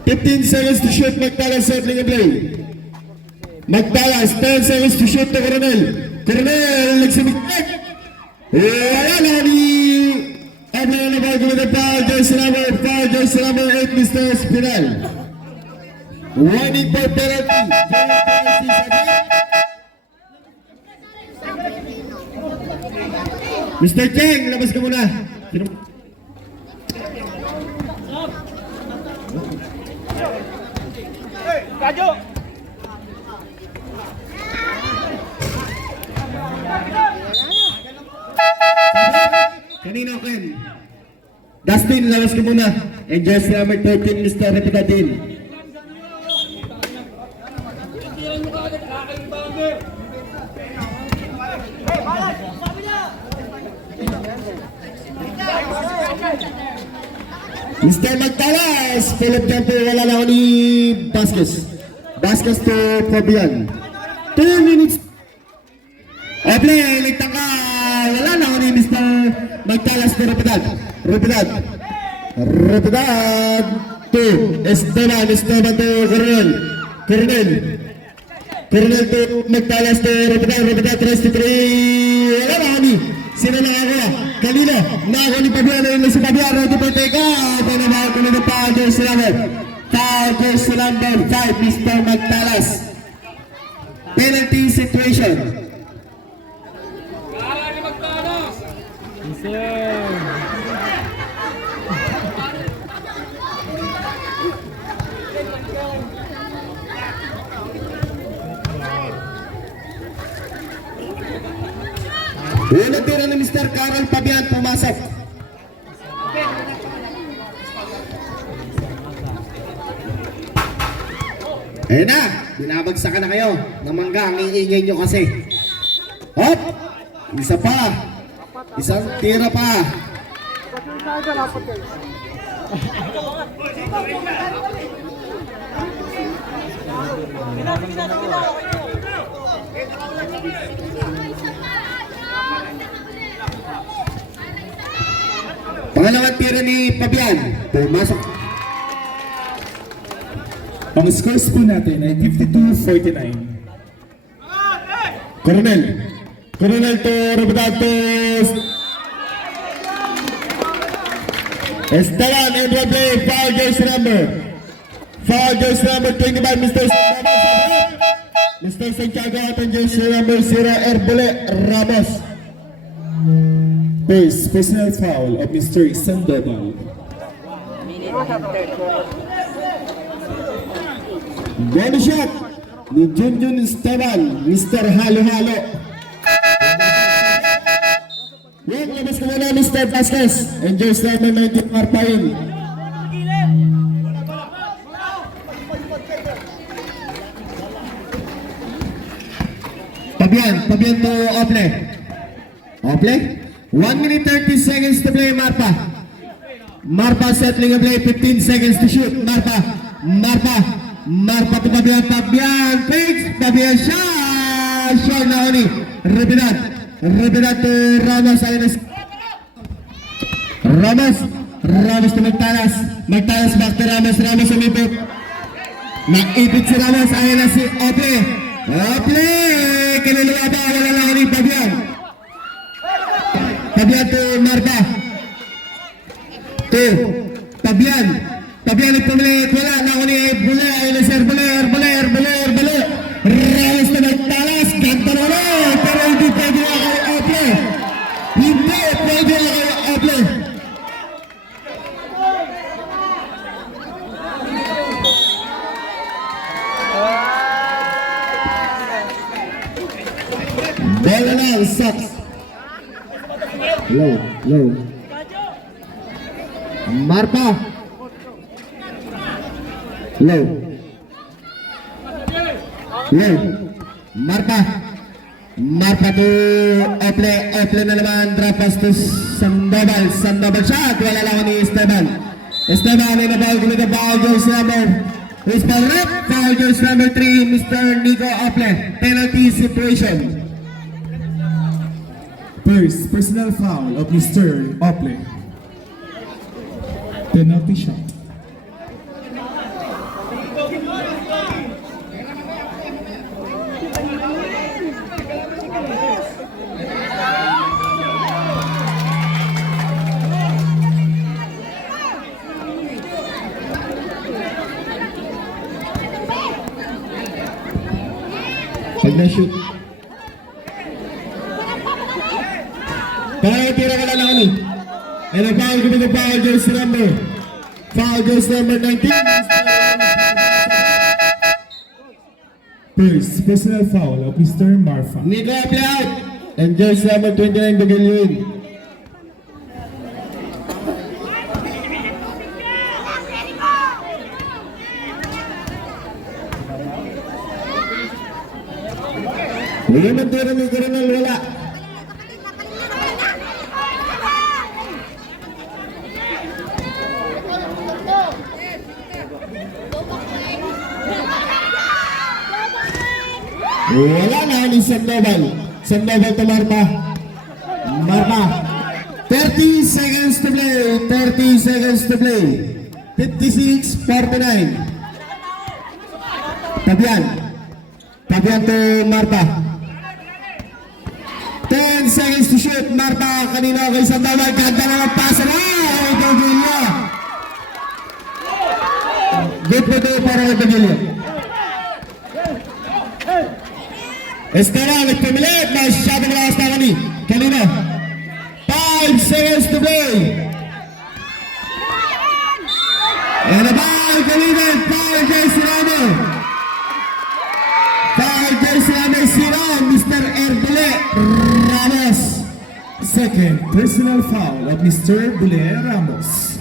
15 seconds to shoot. Magtalas settling a play. Magtalas 10 seconds to shoot to Coronel nagsimiktik. Wala na ni Ople na bago with the foul jersey number 8 Mr. Espinal. Warning for penalty. Mr. Cheng, labas ka muna. Kanino, Ken? Dustin, labas ka muna. And jersey number 13, Mr. Repitadin. Hey, balas! Mr. Magtalas, full of tempo, wala na ako ni Vasquez. Vasquez to Fabian. 2 minutes. Ople, ligtang ka. Wala na ako ni Mr. Magtalas to Rapidad. Rapidad. Rapidad. 2. Esteban to Coronel. Coronel to Magtalas to Rapidad. Rapidad 3 to 3. Wala na ako ni. Sino na ako? Kanina, na ako ni Fabian na si Fabian. Ready for take off. Ano ba ako ni foul jersey number? Foul jersey number 5, Mr. Magtalas. Penalty situation. Unang tira ni Mr. Carol Fabian pumasok. Ayun na, binabagsakan na kayo ng mangga, ang iingay nyo kasi. Hop! Isa pa. Isang tira pa. Pangalawang tira ni Fabian, pumasok. Ang scores po natin ay 52-49. Coronel to Roberto Esteban in the play, foul jersey number 25, Mr. Santiago. Mr. Santiago at ang jersey number 0, Herbole Ramos. First personal foul of Mr. Sandoval. Body shot ni Junjun Esteban, Mr. Halo-Halo. Yan, labas ka muna Mr. Vasquez. Enjoy number 19, Marpain. Fabian to Ople. 1 minute 30 seconds to play, Marpa settling a play, 15 seconds to shoot. Marpa to Fabian fakes, Fabian shot na ni Rapidad to Ramos. Ramos to Magtalas back to Ramos umipit. Naipit si Ramos, ayun na si Ople, kinuluwa ba, wala lang ni Fabian to Marpa. Fabian nagpumilit, wala na ako ni Herbole, ayun na si Herbole. Ramos na Magtalas, ganda na ulit, pero hindi pwede na kay Ople. Bola na, Sox. Low. Marpa. Low. Marpa to Ople na naman, drop pass to Sandoval shot, wala lang ni Esteban in the ball, with the foul jersey number, foul jersey number 3, Mr. Nico Ople. Penalty situation. First personal foul of Mr. Ople. Penalty shot. Pag na-shoot. Para tira ka lang ni. And a foul with the foul jersey number 19. First personal foul of Mr. Marfa. Nico Ople out. And jersey number 29, Bagaluin. Wala na tira ni Coronel, wala. Wala na ni Sandoval. Sandoval to Marta. Marta. 30 seconds to play. 30 seconds to play. 56-49. Fabian. Fabian to Marta. 10 seconds to shoot. Marta kanina kay Sandoval. Ganda na ng pasa na. Davila. Good po to para kay Davila. Estera nagpamilit. Masyadong lakas na kanina. 5 seconds to play. And a ball kanina. 5 jersey number. 5 jersey number 0. Mr. Erdele Ramos. Second personal foul of Mr. Bule Ramos.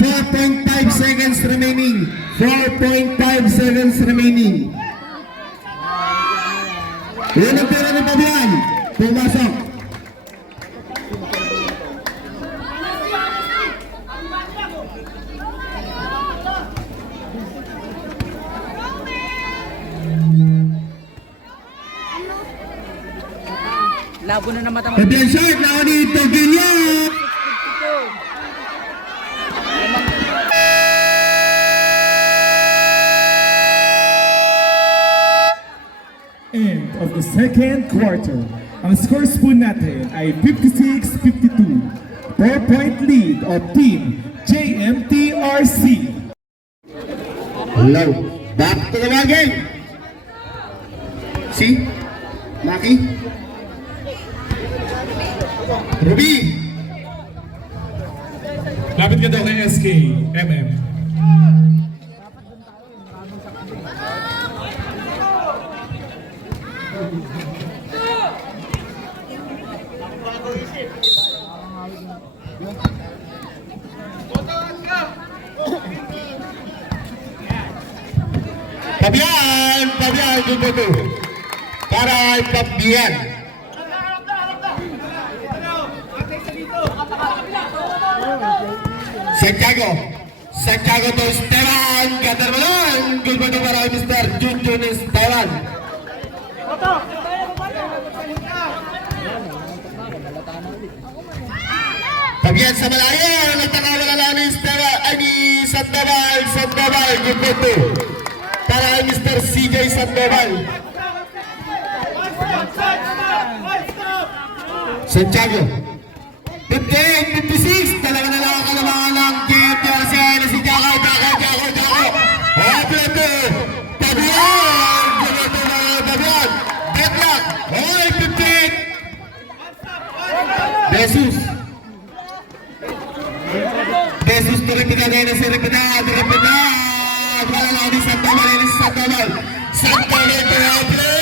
4.5 seconds remaining. 4.5 seconds remaining. Yun ang pera ni Fabian. Pumasok. Labo na ng mata mo. Fabian short na ako ni Togilio. End of the second quarter. Ang scores po natin ay 56-52. 4-point lead of Team JMTRC. Hello. Back to the ball game. See? Maki. Ruby. Lapit ka daw kay SK, MM. Fabian, good po to. Para ay Fabian. Santiago to Esteban. Ganda naman. Good po to para ay Mr. Junjun Esteban. Fabian sa malayo. Nagtakawala lang ni Esteban. Ay ni Sandoval. Sandoval, good po to. Para ay Mr. CJ Sandoval. Santiago. 58, 56. Talaga na lang ang kalamangan ng JMTRC na si Jaco. Happy Fabian. Ganoto na Fabian. Deadlock. Hoy, 58. Jesus to repeat again. Repeat. Wala lang ni Sandoval. Sandoval to Apler.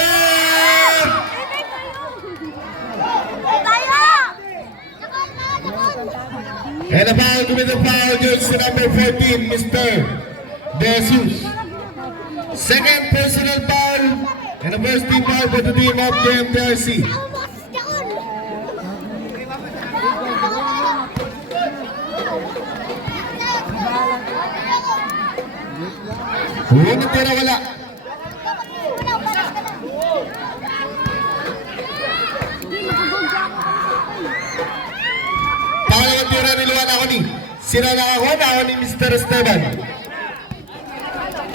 And a foul to the foul, jersey number 14, Mr. Jesus. Second personal foul, and the first team foul for the team of JMTRC. Unang tira wala. Pangalawang tira niluwan ako ni. Sinala ako ni Mr. Esteban.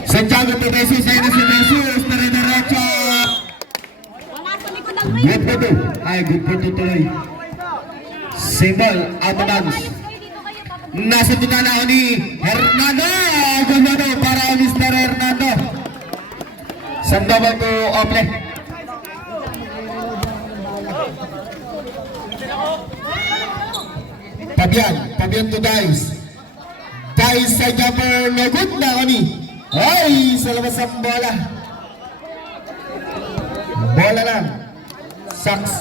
Santiago to Jesus, ayun na si Jesus, dire-diretso. Good po to. Ay, good po to tuloy. Symbol, out of bounds. Nasa tuta na ako ni Hernando. Good po to para Mr. Hernando. Sandoval to Ople. Fabian to Dice. Dice sa jumper, no good na ako ni. Ay, sa labas ang bola. Bola lang. Saks.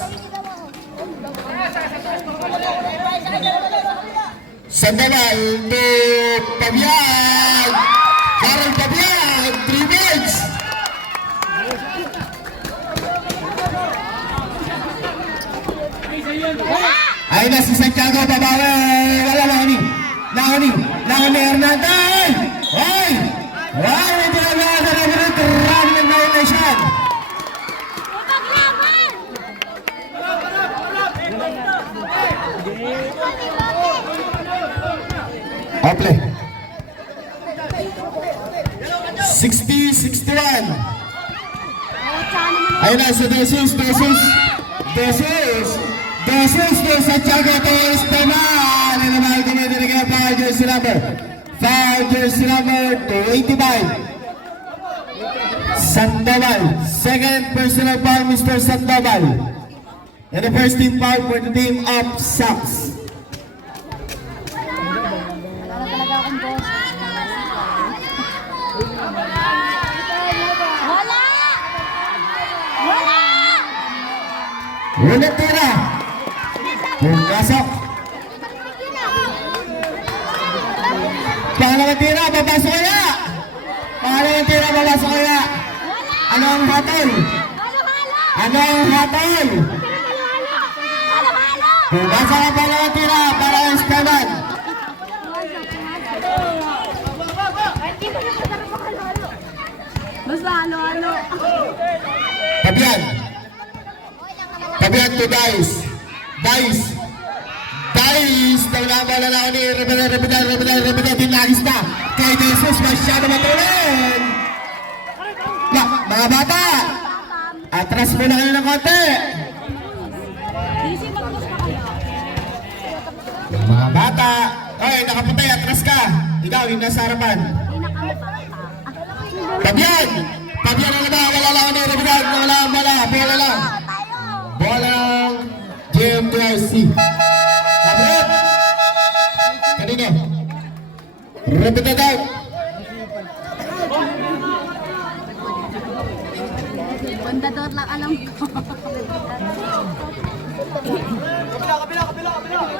Sandoval to Fabian. Carol Fabian, 3 points. Ay na si Santiago, babawi. Wala Lahoni Hernandez. Ay! Ay! Hindi na Ople. 60-61. Ayun na, si Jesus Santiago Torres naman. Ano naman ito na dinigyan? Foul jersey number 285. Sandoval. Second personal foul, Mr. Sandoval. And the first team foul for the team of Sox. Ulit tira. Pumasok. Pangalawang tira, papasok kaya. Pangalawang tira, papasok kaya. Ano ang hatol? Ano ang hatol? Pumasok ang pangalawang tira para ang Skyman. Basta halo-halo. Tabihan to Dice. Naglaban na ni Rebeda. Dinagis na. Kay Jesus, masyado matulin. Mga bata. Atras mo na kayo ng konti. Mga bata. Oy, nakapatay. Atras ka. Ikaw, yung nasa harapan. Tabihan na ba? Wala lang ni Rebeda. Bola lang. Bolang JMDRC. Kabut. Kanino? Rebeda daw. Bandador lang alam ko.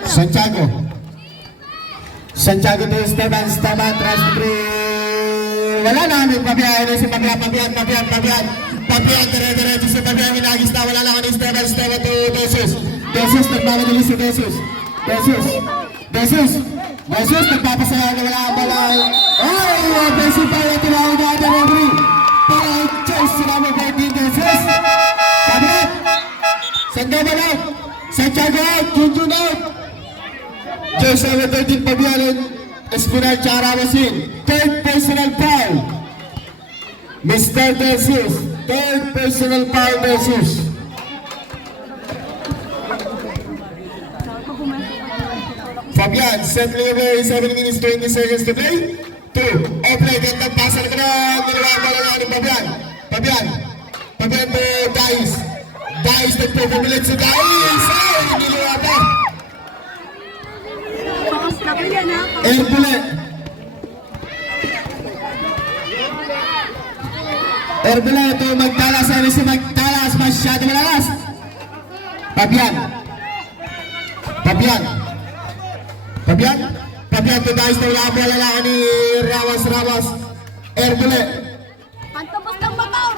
Santiago to Esteban, transfer. Wala na kami, pabiyahin na si Pabian, dire-diretso si Pabian, inagis na, wala lang kami, Esteban to Jesus, nagmamadali si Jesus, nagpapasaya na wala ang balang, ay, offensive foul, tinawag na ang referee, para ang choice, sinama 14, Jesus, Pabian, Sandoval out, Santiago out, Junjun out, Choice number 13, Pabian, and Espinal Charamasin, third personal foul. Mr. Jesus, third personal foul, Jesus. Fabian, settling away, 7 minutes, 20 seconds to play. 2, off-play, gandang pasa na kanan, nilawang na ni Fabian to Dice, nagpapabilit si Dice, ay, niliwa pa. Erbele ito magtalas, masyado malalas. Pabian to Dice na wala bola lang ni Ramos. Erbele. Pantapos ng motor.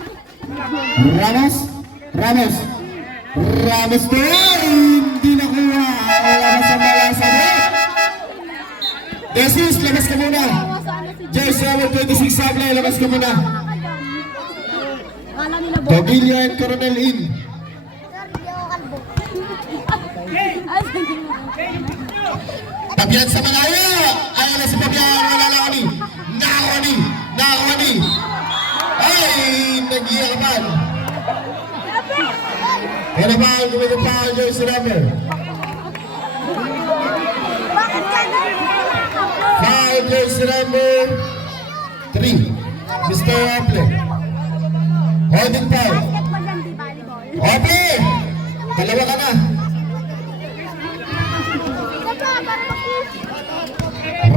Ramos to hindi nakuha. Wala na sa malasa. Jesus, labas ka muna. Jersey number 26, Sablay, labas ka muna. Pagilya and Coronel in. Pabian sa malaya. Ayaw na si Pabian. Wala lang ni. Nakakuha ni. Ay, nag-iakapan. Pero ba, gumito pa ang jersey number. Foul jersey number 3. Mr. Ople. Holding foul. Ople! Dalawa ka na.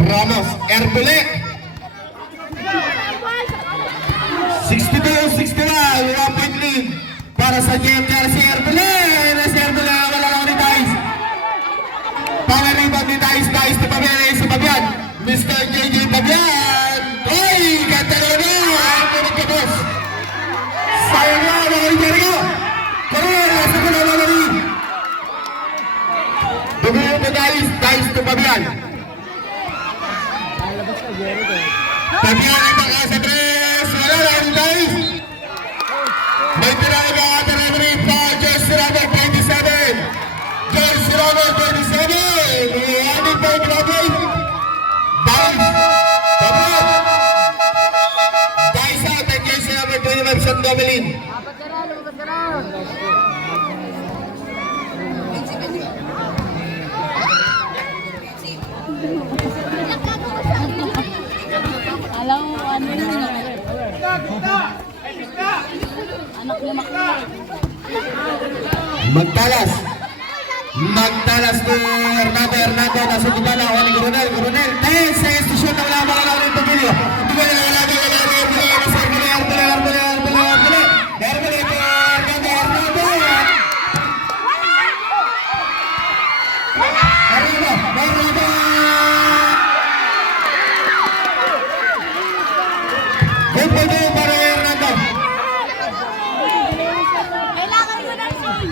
Ramos, Erbele. 62-61, 1-point lead para sa JMDRC. Erbele. Wala lang ni Dice. Power rebound ni Dice to Pabian. Mr. JJ Pabian. Oy, ganda na. Pagkabos. Sayang na, Jericho. Nasa ko na lalari. Dugulo na Dice to Pabian. Pabian ay baka sa tres. Wala lang Dice. May tinaga ang ating referee pa. Jersey number 27. Domelin. Alam mo, ano yun? Anak ni Makla. Magtalas. Magtalas to Hernando. Nasa gumala ako ni Coronel. 10 seconds to shoot. Wala ng pagilyo. Kailangan mo ng soul.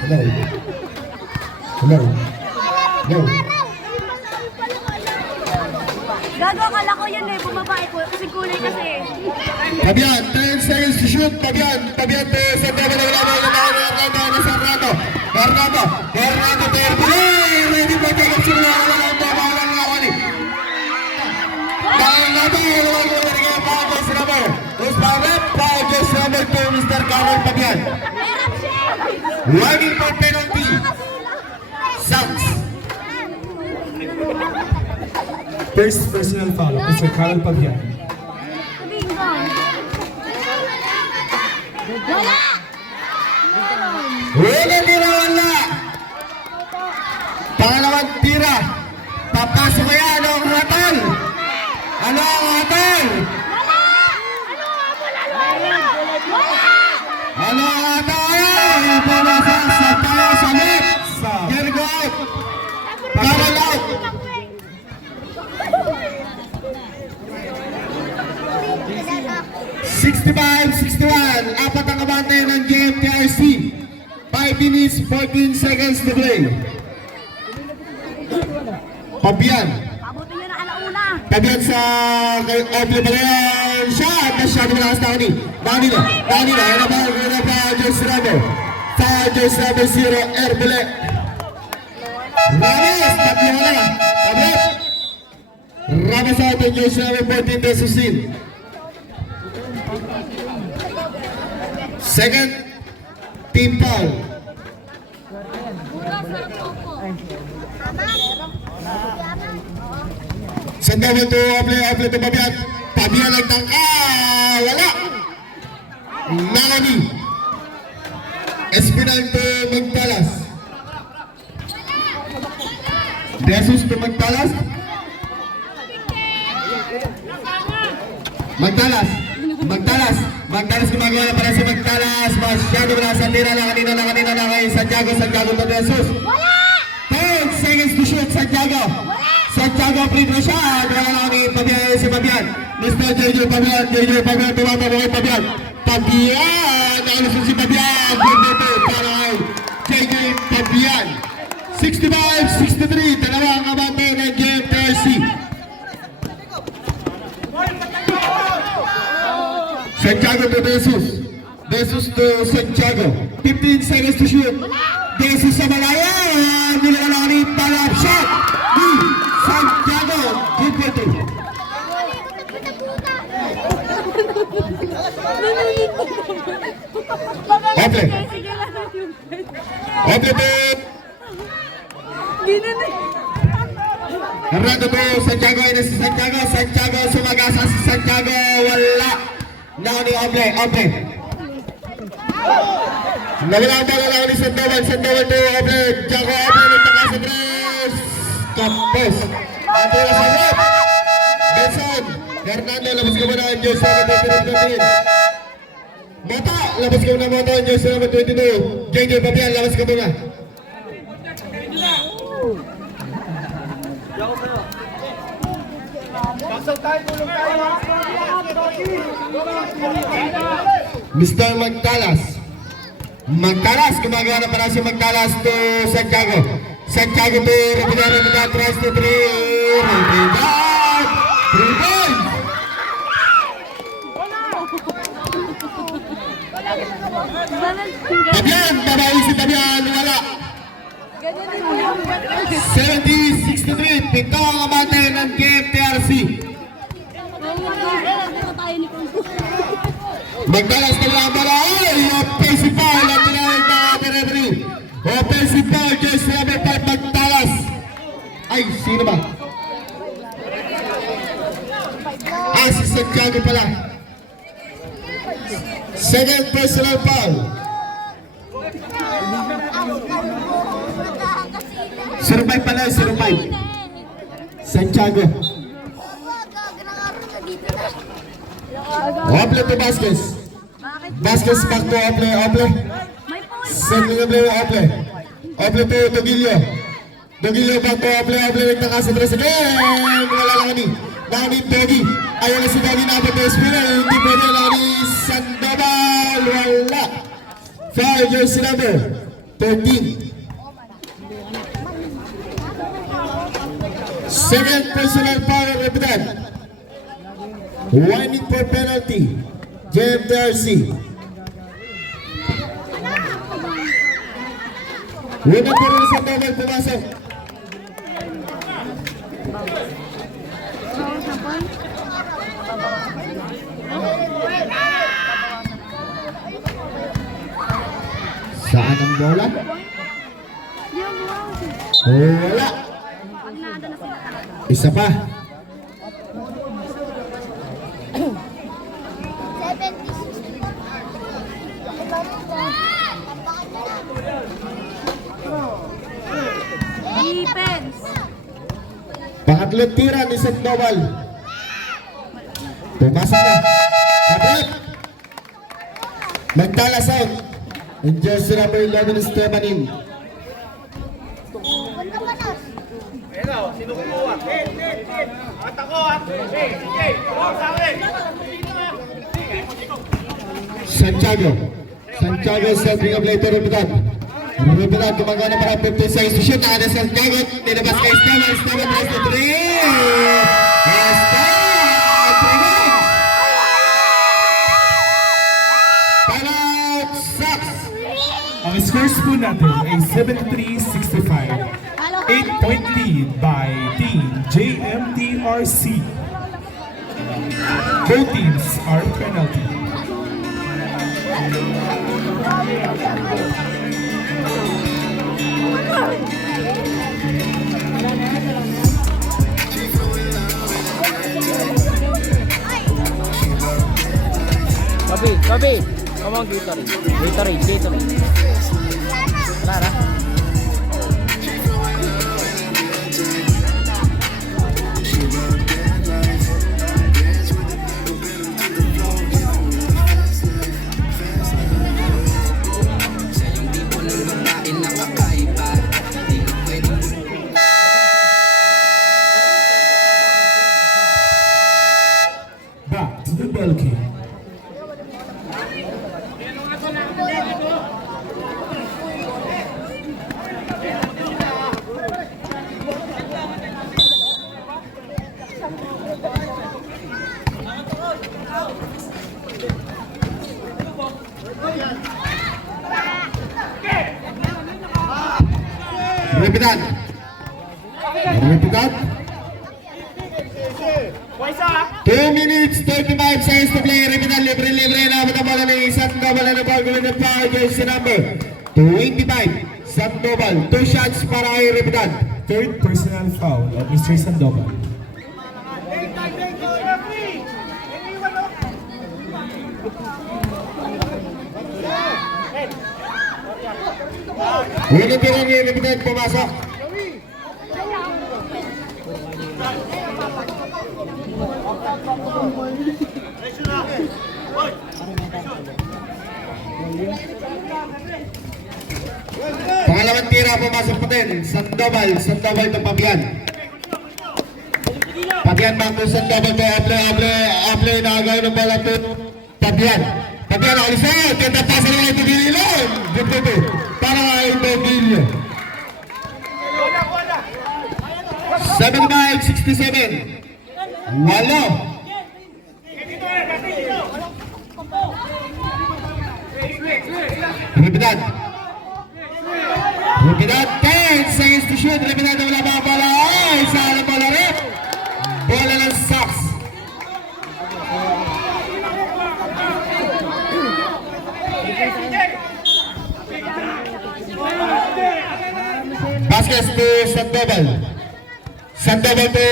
Hello. Gago, akala ko yun eh. Bumaba ko. Kasi kulay kasi. Fabian, 10 seconds to shoot. Fabian to sa table na Hernando. Ready for take up sila. Just number 2, Mr. Carol Fabian. Waging for penalty. Sounds. First personal foul of Mr. Carl Pabian. Sabihin ko. Wala! Wala. Pangalawang tira. Papasok kaya. Ano ang hatol? Ipamasa sa tayo sa net. Here go out. Carol out. Apat ang kabante ng GMTRC. 5 minutes, 14 seconds to play. Pabian. Pabutin nyo na alauna. Pabian sa Oble Balayan. Shot! Masyado malakas na kani. Danilo. Ayan na ba? Jersey number 0, Erbele. Ramos out ang jersey number 14, De Susin. Second, team foul. Sanda mo to, Oble to Pabian. Pabian nagtangka. Wala. Nakani. Espinal to Magtalas. Jesus to Magtalas. Magtalas gumagawa na para si Magtalas. Masyado na sa tira na kanina na kay Santiago to Jesus. 10 seconds to shoot. Santiago free throw shot. Wala na kami Pabian si Pabian. Mr. JJ Pabian tumatabo kay Pabian. Nakalusot si Pabian. Para kay JJ Pabian. 65-63. Dalawang kabante ng GMTRC. Santiago to Jesus to Santiago. 15 seconds to shoot. Jesus sa malaya. Nila na kami follow-up shot. Santiago. Good for two. Oble to Hernando to Santiago. Ina si Santiago sumagasa si Santiago. Wala na ni Oble. Nawala ang bala ni Sandoval to Oble. Jago Oble nagtaka sa tres. Kapos. Ato na sa left. Benson. Hernando labas ka muna ang Diyos sa mga Mata, labas ka muna Mata ang Diyos sa mga 22. JJ Pabian, labas ka muna. Mr. Magtalas, gumagawa na para si Magtalas to Santiago to Rupina, tries to 3 points. Pabian, babae si Pabian, wala. 70-63, pito ang abante ng GMTRC. Magtalas na lang bala. Ay, sino ba? Ah, si Santiago pala. Second personal foul. 05 pala, 05. Santiago. Ople to Vasquez. Vasquez back to Ople, Ople. May pool Sending the play, Ople. Ople to Dogilio. Dogilio back to Ople, Ople nagtakasa 3 again. Wala lang ni. Nani Dogi. Ayaw na si Dogi na abot ng spinner. Hindi pwede lang ni Sandoval. Wala. Foul jersey number 13. Second personal foul of Repitan. Winding for penalty. JMTRC. Unang po rin sa Sandoval pumasok. Saan ang bola? Wala. Pag nada na sila talaga. Isa pa. Defense. Pangatlong tira ni Sandoval. Pumasok na. Kapit. Magtalas out. And jersey number 11 is Stebanin. Santiago. Santiago setting up later Repitan. Repitan gumagana para 50 seconds to shoot. Ada Santiago. Nilabas kay Esteban. Esteban has the 3. Esteban! Timeout sucks. Ang scores po natin ay 73-65. 8-point lead by Team JMTRC. Both teams are penalty. Gabi. Come on, Gatorade. Tara. Back to the ball game. Repitan. Repitan. 2 minutes 35 seconds to play. Repitan libre. Nabot ang bola ni Sandoval na nabagulong ng foul jersey number 25. Sandoval. 2 shots para kay Repitan. Third personal foul of Mr. Sandoval. Unang tira ni Repitan pumasok. Pangalawang tira pumasok pa din. Sandoval to Pabian. Pabian back to Sandoval to Aple nakagawa ng bola to Pabian. Pabian alisay. Kenta pasa naman ito Dililon. Dito para ito Dilio. 75-67. Walo. Repitan. 10 seconds to shoot. Repitan wala ba ang bola? Ay, saan ang bola rin? Bola ng Sox. Vasquez to Sandoval. Sandoval to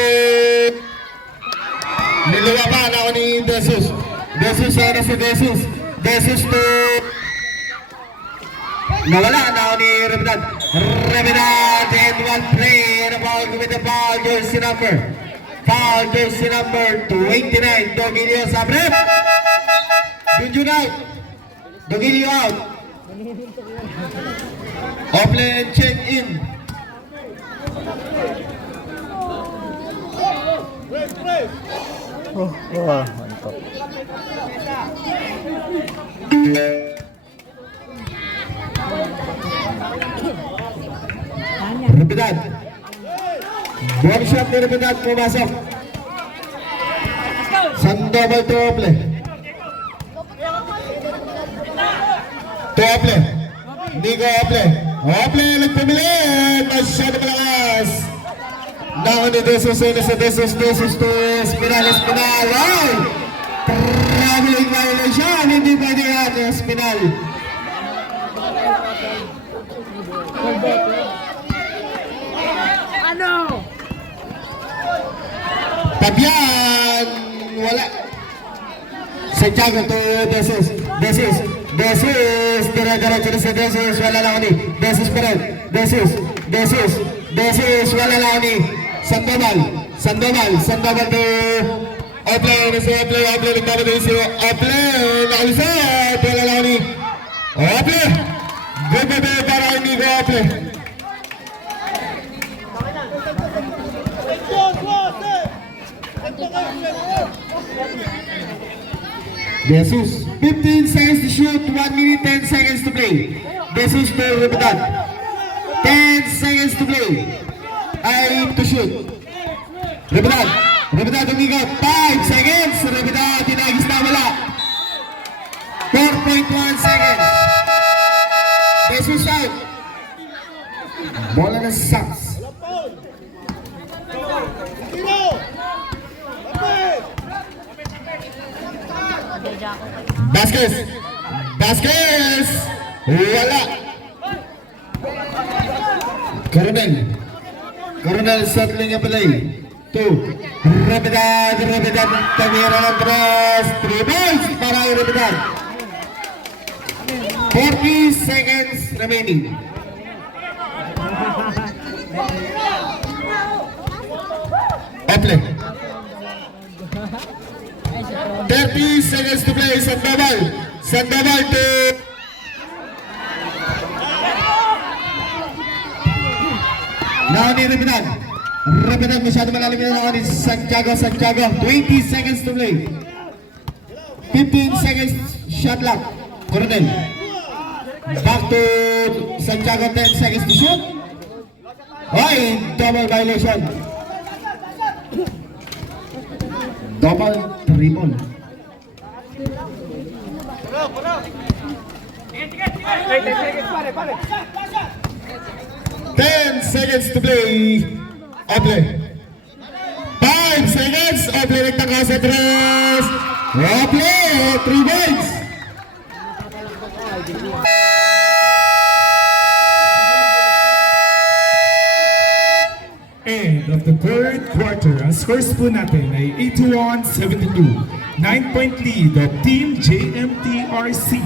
niluwa pa na ako ni Jesus. Jesus na si Jesus. Jesus to nawala na ako ni Revenant. Revenant and one play and a ball with the foul jersey number. Foul jersey number 29. Dogilio sa prep. Dunjun out. Dogilio out. Offline check in. Mantap. Revenant. Buang shot ni Revenant pumasok. Sandoval to offline. To offline. Nico offline. Offline nagpumilit. Masyado malakas. Naon ni Jesus to Espinal. Wow! Traveling violation. Hindi pwede yan. Espinal. Fabian! Wala. Santiago to Jesus. Dire-diretso na si Jesus. Wala lang ni. Jesus pa rin. Jesus. Wala lang ni. Sandoval to offline. Nagtama din si offline. Nakalisat. Wala lang ni. Offline. Good para ni offline. Jesus, 15 seconds to shoot, 1 minute 10 seconds to play. Jesus to Revenant. 10 seconds to play. To shoot. Revenant umigot. 5 seconds. Revenant, tinagis na wala. 4.1 seconds. Jesus out. Bola ng Sox. Vasquez! Wala! Coronel settling a play. 2. Revenant, Tamira ng cross. 3 balls para kay Revenant. 40 seconds remaining. Offline. 30 seconds to play. Sandoval to Nani Revenant masyado malalim na ni Santiago 20 seconds to play. 15 seconds shot clock. Coronel back to Santiago. 10 seconds to shoot. Hoy, double violation. Double triple. 10 seconds to play. Offline. 5 seconds. Offline nagtaka sa tres. Offline. 3 points. End of the third quarter. Ang scores po natin ay 81-72. 9-point lead of Team JMTRC.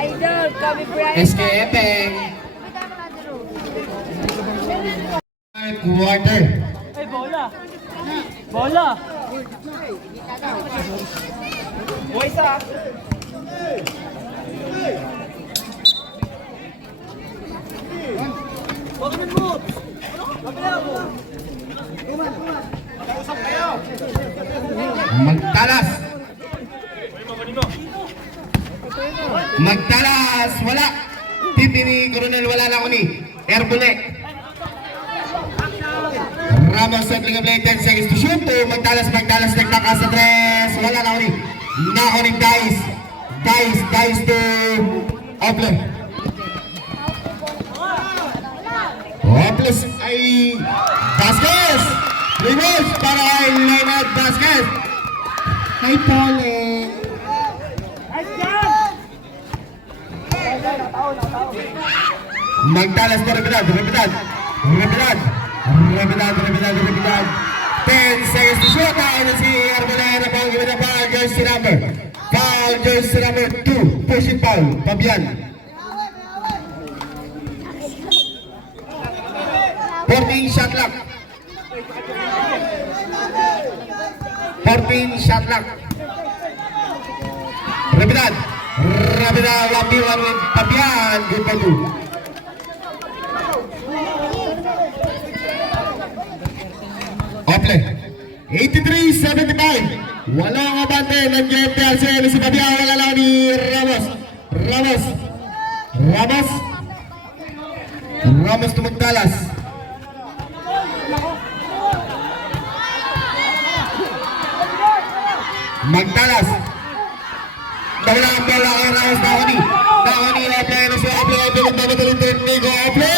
Idol, kami Brian. SKFM. Quarter. Ay, bola! Bola! Boys ah! Magtalas. Wala. Team ni Coronel wala lang ni. Airbulek. Ramos settling a play, 10 seconds to shoot. Magtalas, nagtaka sa tres. Wala na ulit. Nakuning Dice to Ople. Oples ay Vasquez. Reverse para kay Leonard Vasquez. Kay Pauline. Magtalas na Rebelad. 10 seconds to shoot. Ako na si Arboleda po ang gawin na foul jersey number. Foul jersey number 2. Pushing foul. Fabian. 14 shot clock. 14 shot clock. Rebelad 1v1 with Fabian. Good for 2. Ople, 83-75. Walang abante ng JMTRC. Si Fabian, wala lang ni Ramos tumagtalas. Magtalas. Nawala ang bola kay Ramos. Nakoni, Ople. Si Ople, nagmamadaling technique. Ople!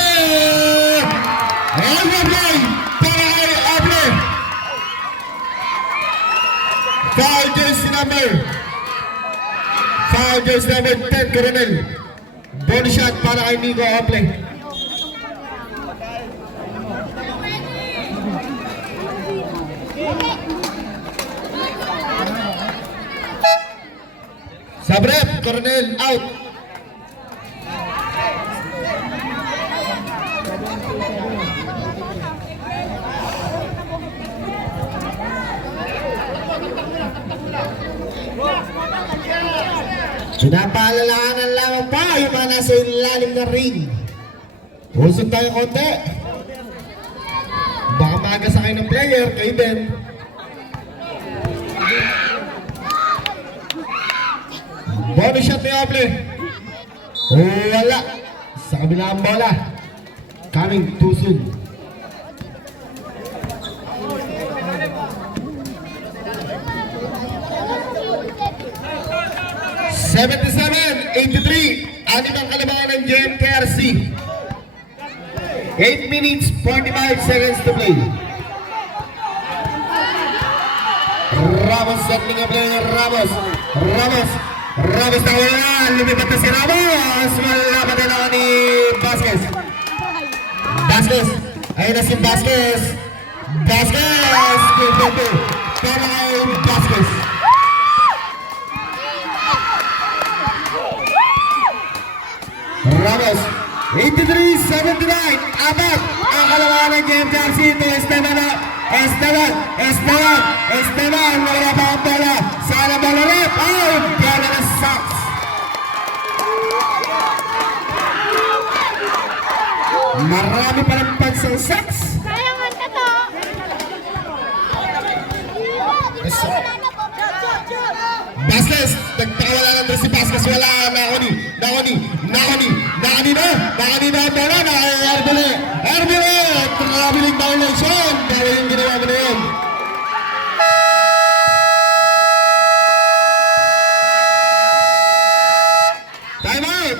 And Ople! Para kay Ople! Foul jersey number 10, Coronel. Body shot para kay Nico Ople. Sabrep, Coronel, out. Pinapaalalahanan lamang pa yung mga nasa ilalim ng ring. Usog tayo konti. Baka magasakay ng player, kay Ben. Bonus shot ni Ople. Wala. Sa kabila ang bola. Coming too soon. Anim ang kalabangan ng JMTRC. 8 minutes, 45 seconds to play. Ramos setting up play. Ramos na wala. Lumipat na si Ramos. Wala pa din ako ni Vasquez. Ayun na si Vasquez. Good for 2. Para kay Vasquez. Ramos, 83-79. Apat ang kalabangan ng JMTRC. Ito Esteban. Wala pa ang bola. Sana bola rin. Bola na Sox. Marami pa ng pansang Sox. Sayangan ka to! Vasquez, nagpakawala lang doon si Vasquez. Wala, Nakoni na ang bola. Erbile, traveling violation. Dahil yung ginawa mo na yun. Time out!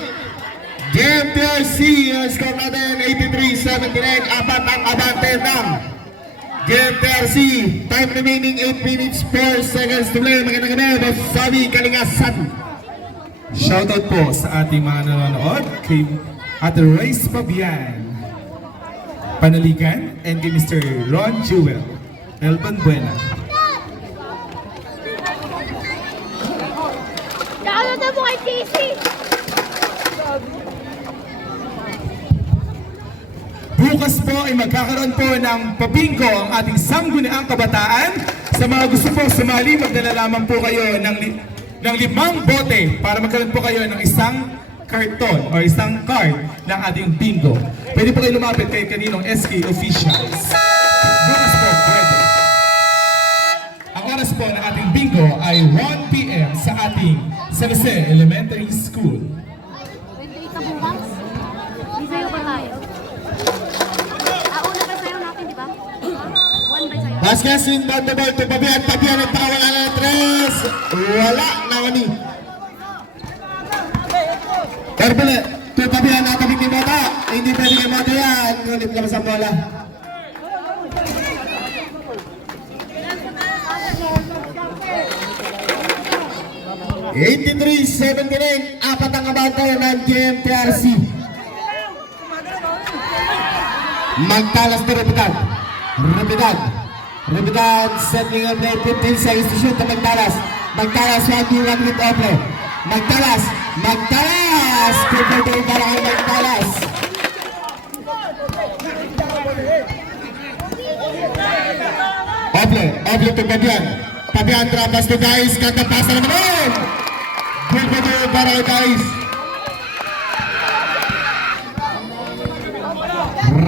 JMTRC, score natin 83-79. Apat ang abante ng JMTRC. Time remaining 8 minutes 4 seconds to play. Magandang gabi, Boss Sabi Kalingasan. Shoutout po sa ating mga nanonood kay Ate Reyes Fabian Panaligan and kay Mr. Ron Jewel Elban Buena. Shoutout na po kay Casey! Bukas po ay magkakaroon po ng pabingko ang ating sangguniang kabataan. Sa mga gusto po sumali, magdala lamang po kayo ng 5 bote para magkaroon po kayo ng isang karton o isang card ng ating bingo. Pwede po kayo lumapit kay kaninong SK officials. Bukas po, pwede. Ang oras po ng ating bingo ay 1 PM sa ating San Jose Elementary School. Pwede ka bukas? Di sayo ba tayo? Una ba sayo natin, di ba? 1 by sayo. Vasquez in the ball to Fabian nagpawala na 3. Wala, Nakoni. Erbile, to Fabian natabing ni Mata. Hindi pwede kay Mata yan. Ngunit labas ang bola. 83-79, apat ang abante ng GMTRC. Magtalas na Rapidad. Rapidad settling up there, 15 seconds to shoot to Magtalas. Magtalas, 1-2-1 with Ople. Magtalas! Good for the para kay Magtalas. Ople to Fabian. Fabian trapas to Dice, katapasan naman! Good for the para kay Dice.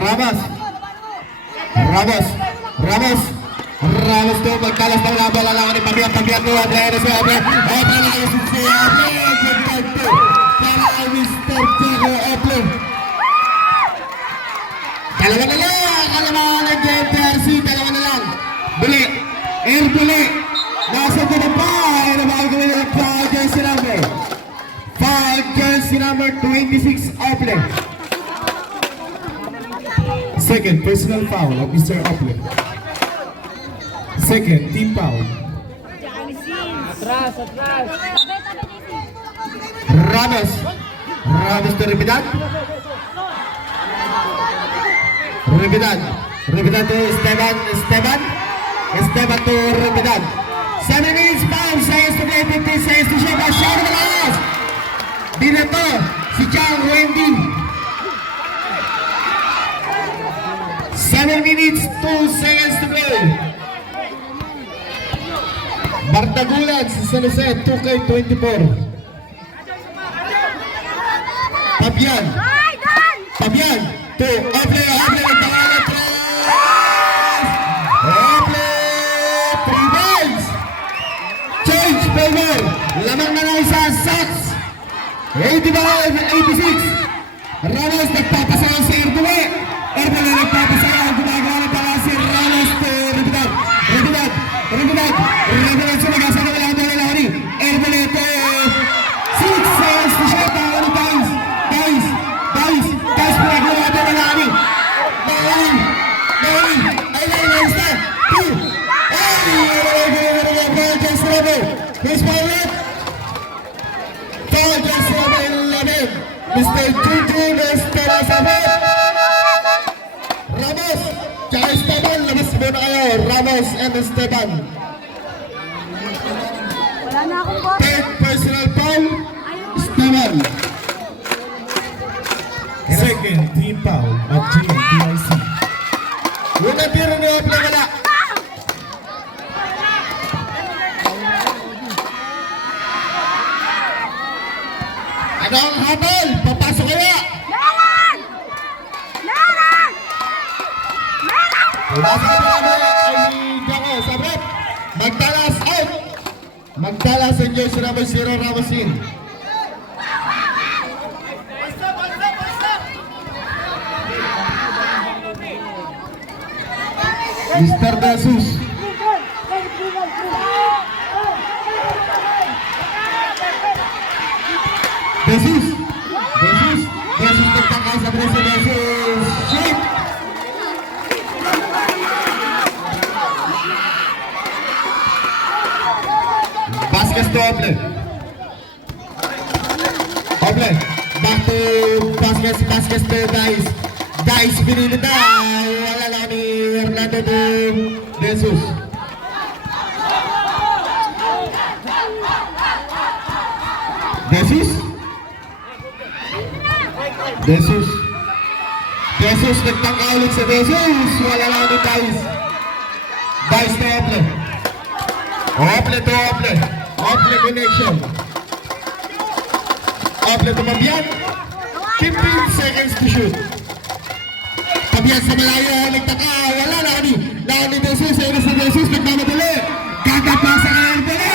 Ramos to Magtalas ng labo, lalawan ni Fabian to Ople na si Ople. Ople na si Ople. Good for the para kay Mr. Tiago Ople. Dalawa na lang GMTRC, dalawa na lang. Buli, air buli. Nasa doon pa, ay nabawag kami ng foul jersey number. Foul jersey number 26, Ople. Second personal foul of Mr. Ople. Second team foul. Atras! Ramos to Rapidad. Rapidad to Esteban to Rapidad. 7 minutes, 5 seconds to play, 15 seconds to shoot. Shot of the last. Dito si Chang Wendy. 7 minutes, 2 seconds to play. Bardagulan sa San Jose, 2K24. Fabian to Ople, nagpangalan Ople, 3 balls. Change, favor. Lamang na lang isa, Sox. 85-86. Ramos nagpapasayaw sa Erdule. Erdule nagpapasayaw, gumagawa ng pala si Ramos to Rapidad sa mag-asa na lang ang lalaki. Erdule to 6 seconds to shot. Dice pinagawa ito ng lalaki. Mr. Juju Esteban Sabet. Ramos, tsaka Esteban, labas muna kayo. Ramos and Esteban. Wala na akong ball. Third personal foul, Esteban. Second team foul of GMTRC. Unang tiro ni Ople, wala. Ano ang habol? Papasok kaya? Meron! Nasa habol ay Jaco, Sabret. Magtalas out. Magtalas ang Diyos Ramos 0, Ramos in. Mr. Jesus. Jesus nagtangkay sa preso. Jesus. Shoot. Vasquez to Ople. Back to Vasquez to Dice. Dice pinili na. Wala lang ni Hernando to Jesus. Jesus nagtangka ulit sa Jesus. Wala lang ni Dice. Dice to Ople. Ople to Ople. Ople connection. Ople to Fabian. 15 seconds to shoot. Fabian sa malayo. Nagtaka. Wala lang ni Jesus. Ayun sa Jesus. Nagmamadali. Kakapasa ka ng dali.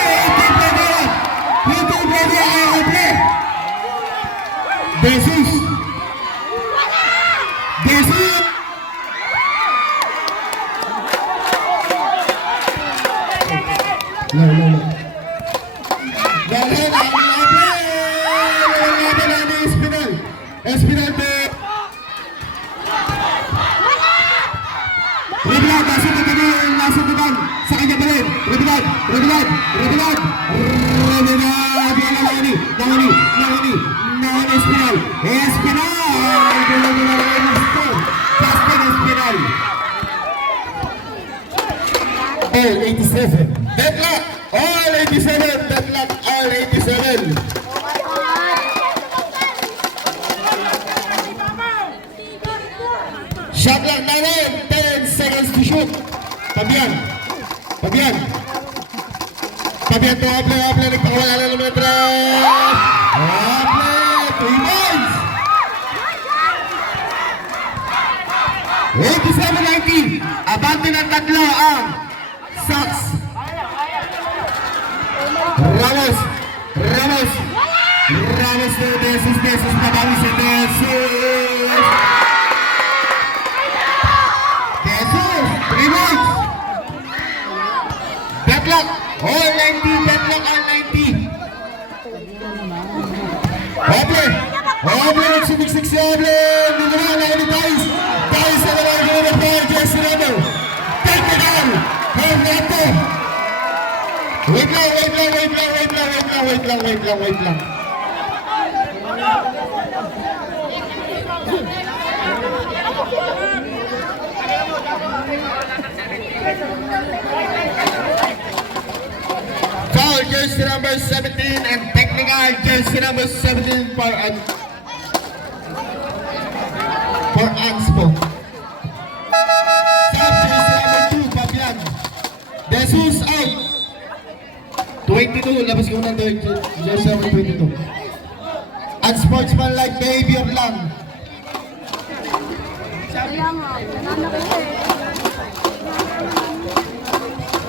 Hindi pwede ay Ople. Jesus. No. Espinal to Rebelad, nasa tuban sa kanya pa rin. Rebelad Espinal. Justin Espinal. All 87. Deadlock. All 87. Deadlock. All 87. Shot clock na rin. 10 seconds to shoot. Fabian. Fabian to Ople. Nagpakawala na naman ito. Ople. 3 points. 87-90. Abante ng tatlo ang Sox. Ramos to Desus. Nabawi si Desus. 3 points. Deadlock. All 90. Deadlock all 90. Oble. Nagsumiksik si Oble. Nilawala ni Dice. Dice sa nalang gawin po. Jesse Ramos. Technical. Hernato. Wait lang. Foul, jersey number 17 and technical jersey number 17 for Anspo. Foul, jersey number 2, Fabian. Jesus out. 22, labas ko ng jersey number 22. Unsportsmanlike behavior lang.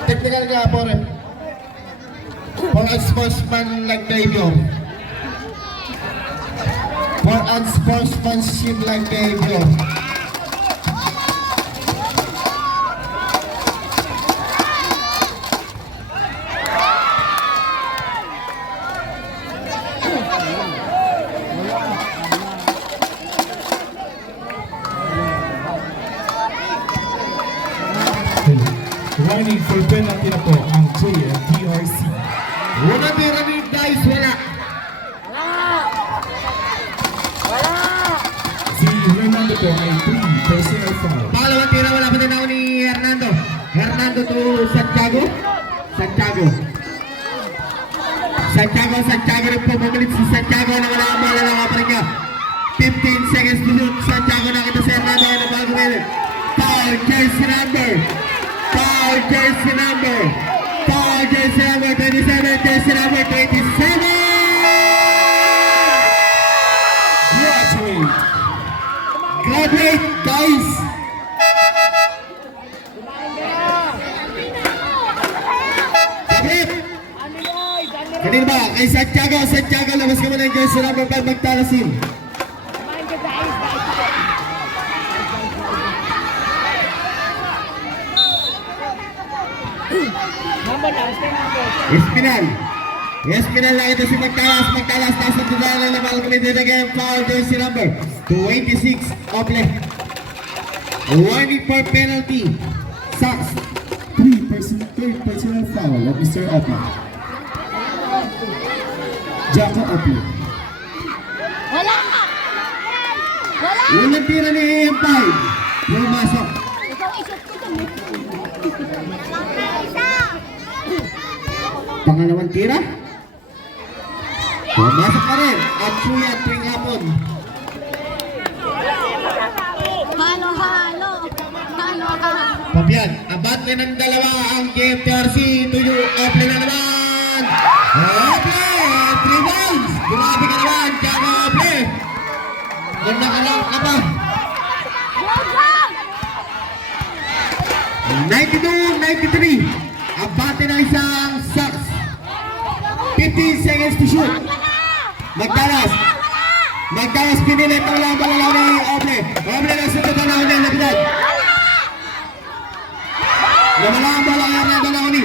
Technical nga po rin. For unsportsmanlike behavior. For unsportsmanship-like behavior. Running for penalty na po ang JFDRC. Una tira ni Dice, wala. Si Hernando po ay 3 personal foul. Pangalawang tira, wala pa din ako ni Hernando. Hernando to Santiago rin po. Bumalik si Santiago na wala ang bola na kaparin niya. 15 seconds to shoot. Santiago nakita si Hernando na bago ngayon. Foul jersey number 27, jersey number 27. Graduate, guys. Kanina ba? Kay Santiago, labas ka muna yung jersey number 5, magtalasin. Espinal lang ito si Magtalas, taas ang tudala na naman kumitin again, foul jersey number 26, Ople. Warning for penalty, Sox. 3rd personal foul of Mr. Ople. Jaco Ople. Wala! Unang tira ni AM5, pumasok. Ikaw isot ko dun. Pangalawang tira, pumasok ka rin, at suya tuwing hapon. Halo. Fabian, abat na ng dalawa ang JFDRC. Tuyo, Ople na naman. Ople, 3 balls. Grabe ka naman, Jaco Ople. Ganda ka lang ka pa. 92-93. Abate ng isang Sox. 15 seconds to shoot. Magdalas pinilit ang lang balalaw ni Ople. Ople na sunod ang naunang nabidad. Nawala ang bola kaya na Nauni.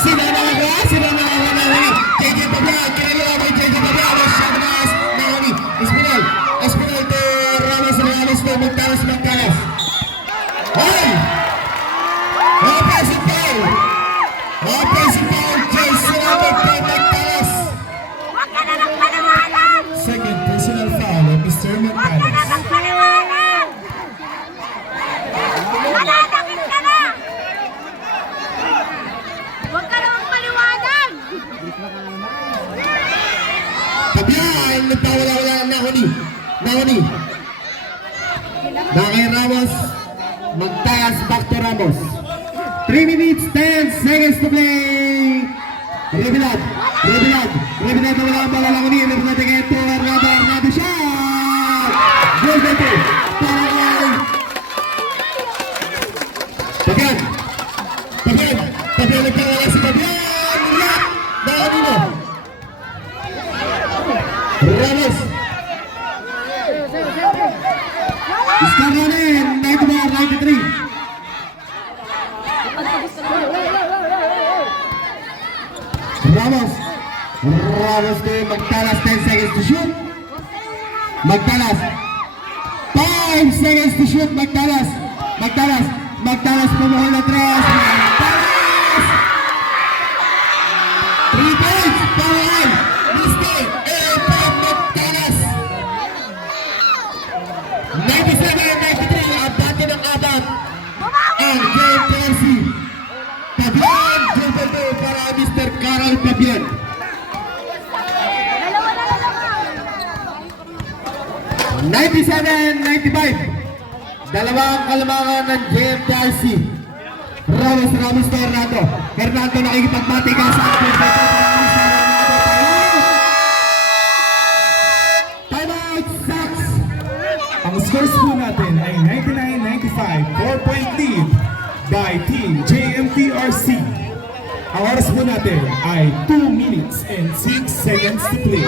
Sila na Nauni. JJ Pablan, kinalawa mo JJ Pablan. Shabanas, Nauni. Espinal to Ramos to Magtalas. Hoy! Offensive foul, JC Nauni. Nakay Ramos. Magtalas back to Ramos. 3 minutes, 10 seconds to play. Rebilad. Rebilad na wala ang bola lang ulit. Rebilad again to Arnado shot! Goal by 2. Para kay Fabian. Nagkawala si Fabian. Nauni mo. Ramos. Iskaronin, 91-93. Ramos din, Magtalas, 10 seconds to shoot. Magtalas, 5 seconds to shoot. Magtalas, pumuhol na 3. Magtalas! 3 points, Pawan, mistake, from Magtalas. 97-93, ang bati ng abang. Ang JPLC. Fabian, Jumbo para Mr. Carl Fabian. 97-95. Dalawang kalamangan ng JMTRC. Ramos to Hernando nakikipagbati ka sa ating timeout, Sox. Ang scores po natin ay 99-95, 4-point lead by Team JMTRC. Ang oras po natin ay 2 minutes and 6 seconds to play.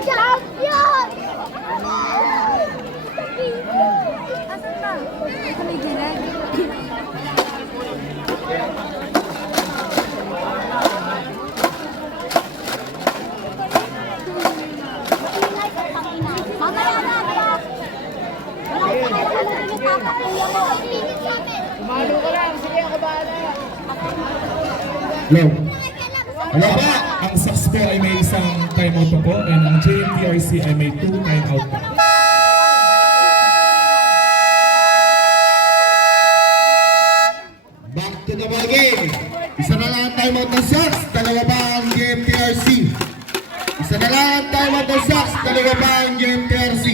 Champion! Asan na? Sa may gilid. Mamaya na, Pak. Umalo ka lang, sige ako bahala. Hello. Wala ba? Ang Sox po ay may isang timeout pa po and ang JMTRC ay may 2 timeout pa. Back to the ball game. Isa na lang ang timeout ng Sox, dalawa pa ang JMTRC. Isa na lang ang timeout ng Sox, dalawa pa ang JMTRC.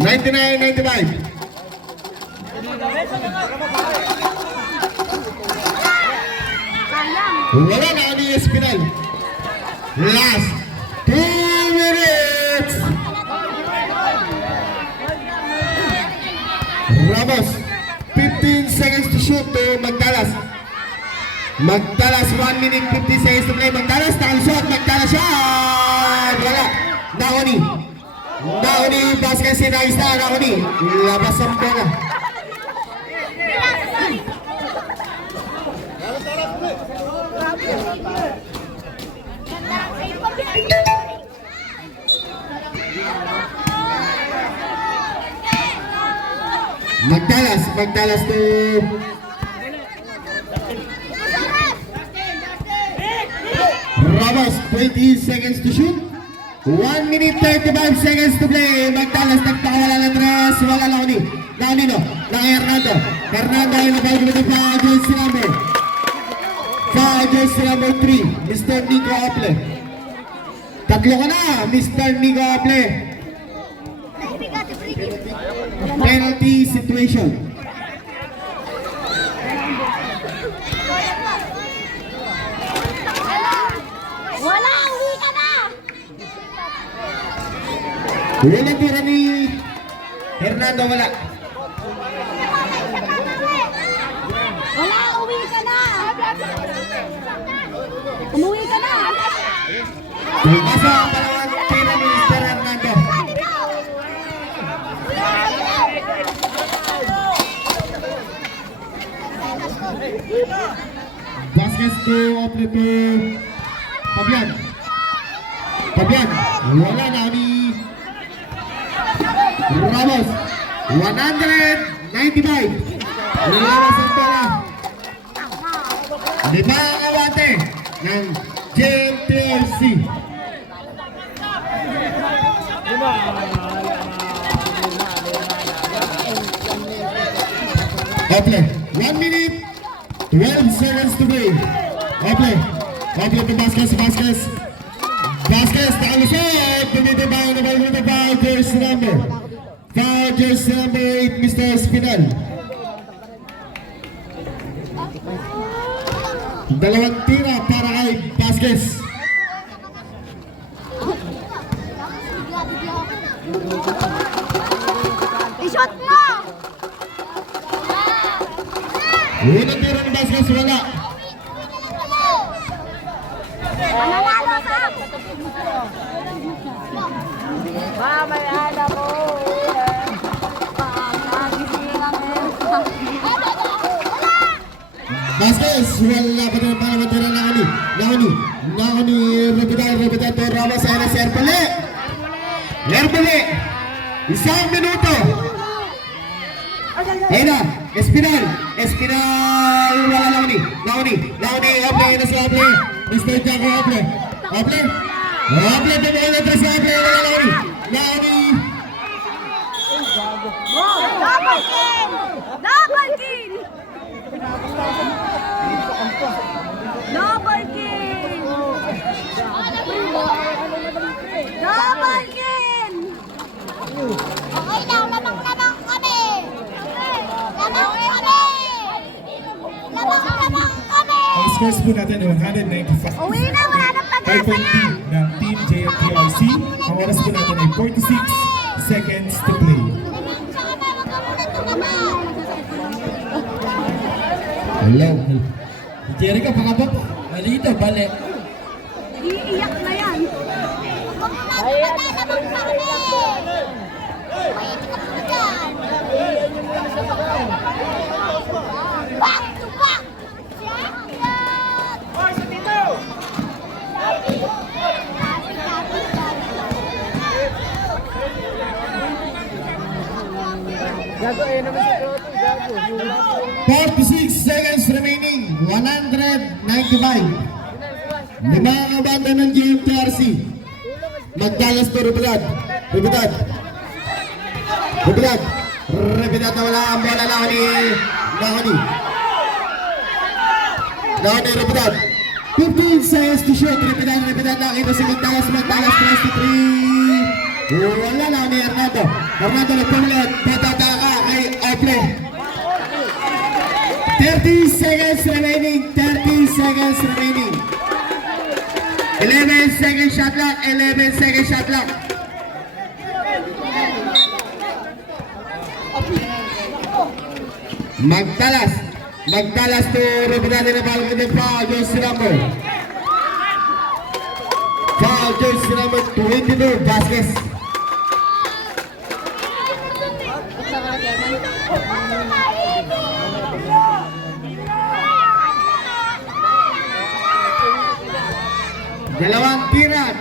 99-95. Wala na ang Espinal. Last 2 minutes. Ramos, 15 seconds to shoot to Magtalas. 1 minute 50 seconds to play. Magtalas, nakalusot. Magtalas shot! Wala. Nauni, basket si Naista. Nauni, labas ang bola. Magtalas to Ramos, 20 seconds to shoot. 1 minute 35 seconds to play. Magtalas, nagpakawala ng 3. Wala Nauni no. Lang Hernando ay nabagay pa jersey number. Jersey number 3, Mr. Nico Aple. Tatlo ka na, Mr. Nico Aple. Penalty situation. Wala, uwi ka na! Wala tira ni Hernando, wala. Wala, uwi ka na! Umuwi ka na! Pasa ang palawang tira ni Mr. Hernando. Baskets to Aple to Fabian. Wala na ni Ramos. 195. Nilawas ang bola. Di ba ang awante ng JMTRC? Ople, 1 minute, 12 seconds to play. Ople to Vasquez. Vasquez, nakalusot. Tumitibang na ball dito. Foul jersey number 8, Mr. Espinal. Dalawang tira para kay Vasquez. I-shot mo! Unang tira ni Vasquez, wala. Mananalo ka! Mamaya mo! Vasquez, wala pa rin para matira na ni Repita to Ramos Aires Erbole. Isang minuto. Ayun na, Espinal, wala Nauni, Ople na si Ople, Mr. Jaco Ople, tumulong na tres Ople, wala Nauni, Double kill! Double kill! Double kill! Double kill! Okay lang, lamang kami! Lamang kami! Ang scores po natin ay 195. Uwi na, wala nang 5 pag-asa! point lead ng Team JFTRC. Ang oras po natin ay 46 seconds to play. Hello. Jerry ka, pakabak. Alito, balik. Iiyak na yan! Back to back! Gago, ayun naman si Proto. Gago. 46 seconds remaining. 195. Lima ang banda ng GMTRC. Magdalas to Repidad na wala ang bola. Naoni Repidad. 15 seconds to shoot. Repidad nakita si Magdalas press to 3. Wala Naoni Hernando nagpumulat. Patataka kay Ople. 30 seconds remaining. 11 second shot clock. Magtalas to Repidad na ball with the foul jersey number 22, Vasquez. Dalawang tira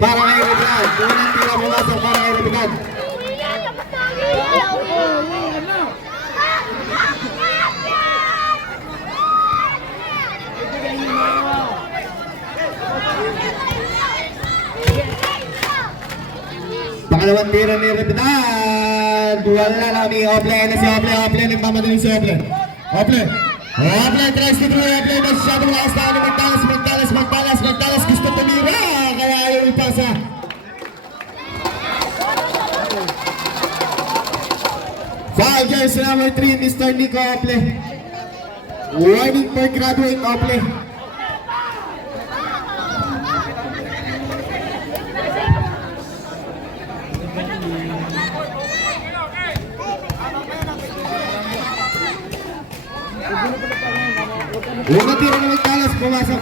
para kay Repidad. Unang tira pumasok para kay Repidad. Pangalawang tira ni Repidad. Wala lang ni Ople na si Ople. Nagmamadali si Ople. Ople tries to throw. Ople masyadong lakas na ni Magdalas. Gusto tumira. Kaya ayaw ipasa. Foul jersey number 3, Mr. Nico Ople. Warning for graduate Ople. Unang tira ng Magdalas, pumasok.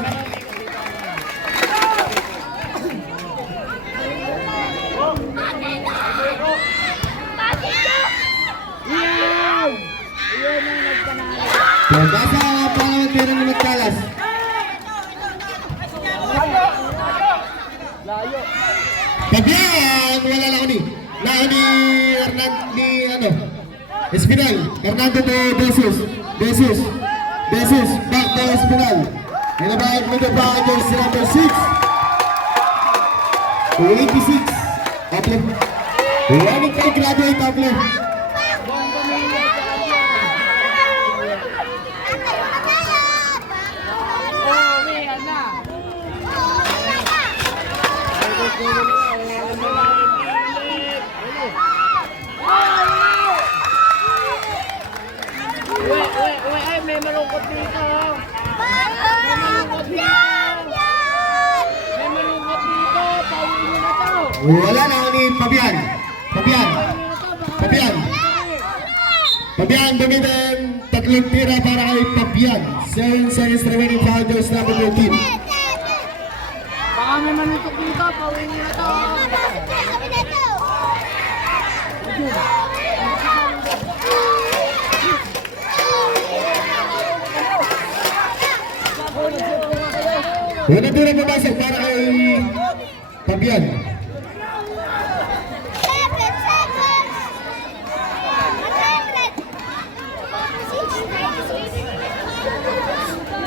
Pagkasa ang pangalawang tira ng Magdalas. Pagyan! Wala lang ni Espinal. Hernando to Jesus, back to Espinal. Nilabahid mo the Bangers, number 6. 86. Ople. Running kay graduate Ople. dito. May malungkot dito. May malungkot dito. Pauwi nyo na to. Wala na ako ni Fabian. Fabian. Fabian. Fabian, gamitin tatlong tira para kay Fabian. 7 seconds remaining, foul goes number 13. Baka may malungkot dito. Pauwi nyo na to. Unang tira pumasok para kay Fabian.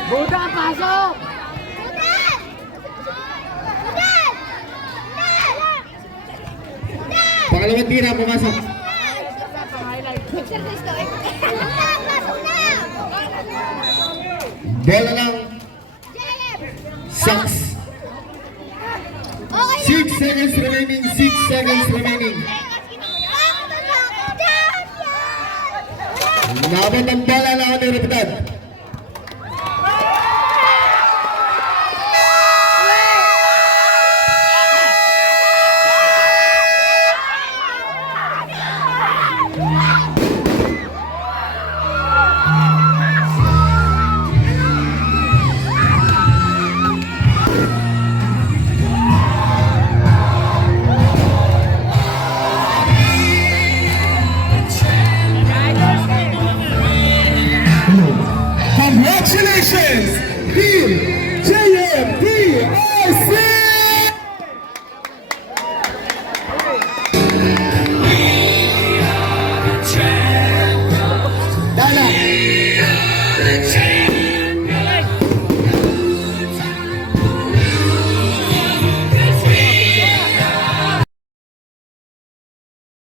Buda, pasok! Pangalawang tira pumasok. Bola lang. Sucks. 6 seconds remaining. 6 seconds remaining. Laban ng bola lang ni Reputad. Congratulations, Team JMDRC! Dala.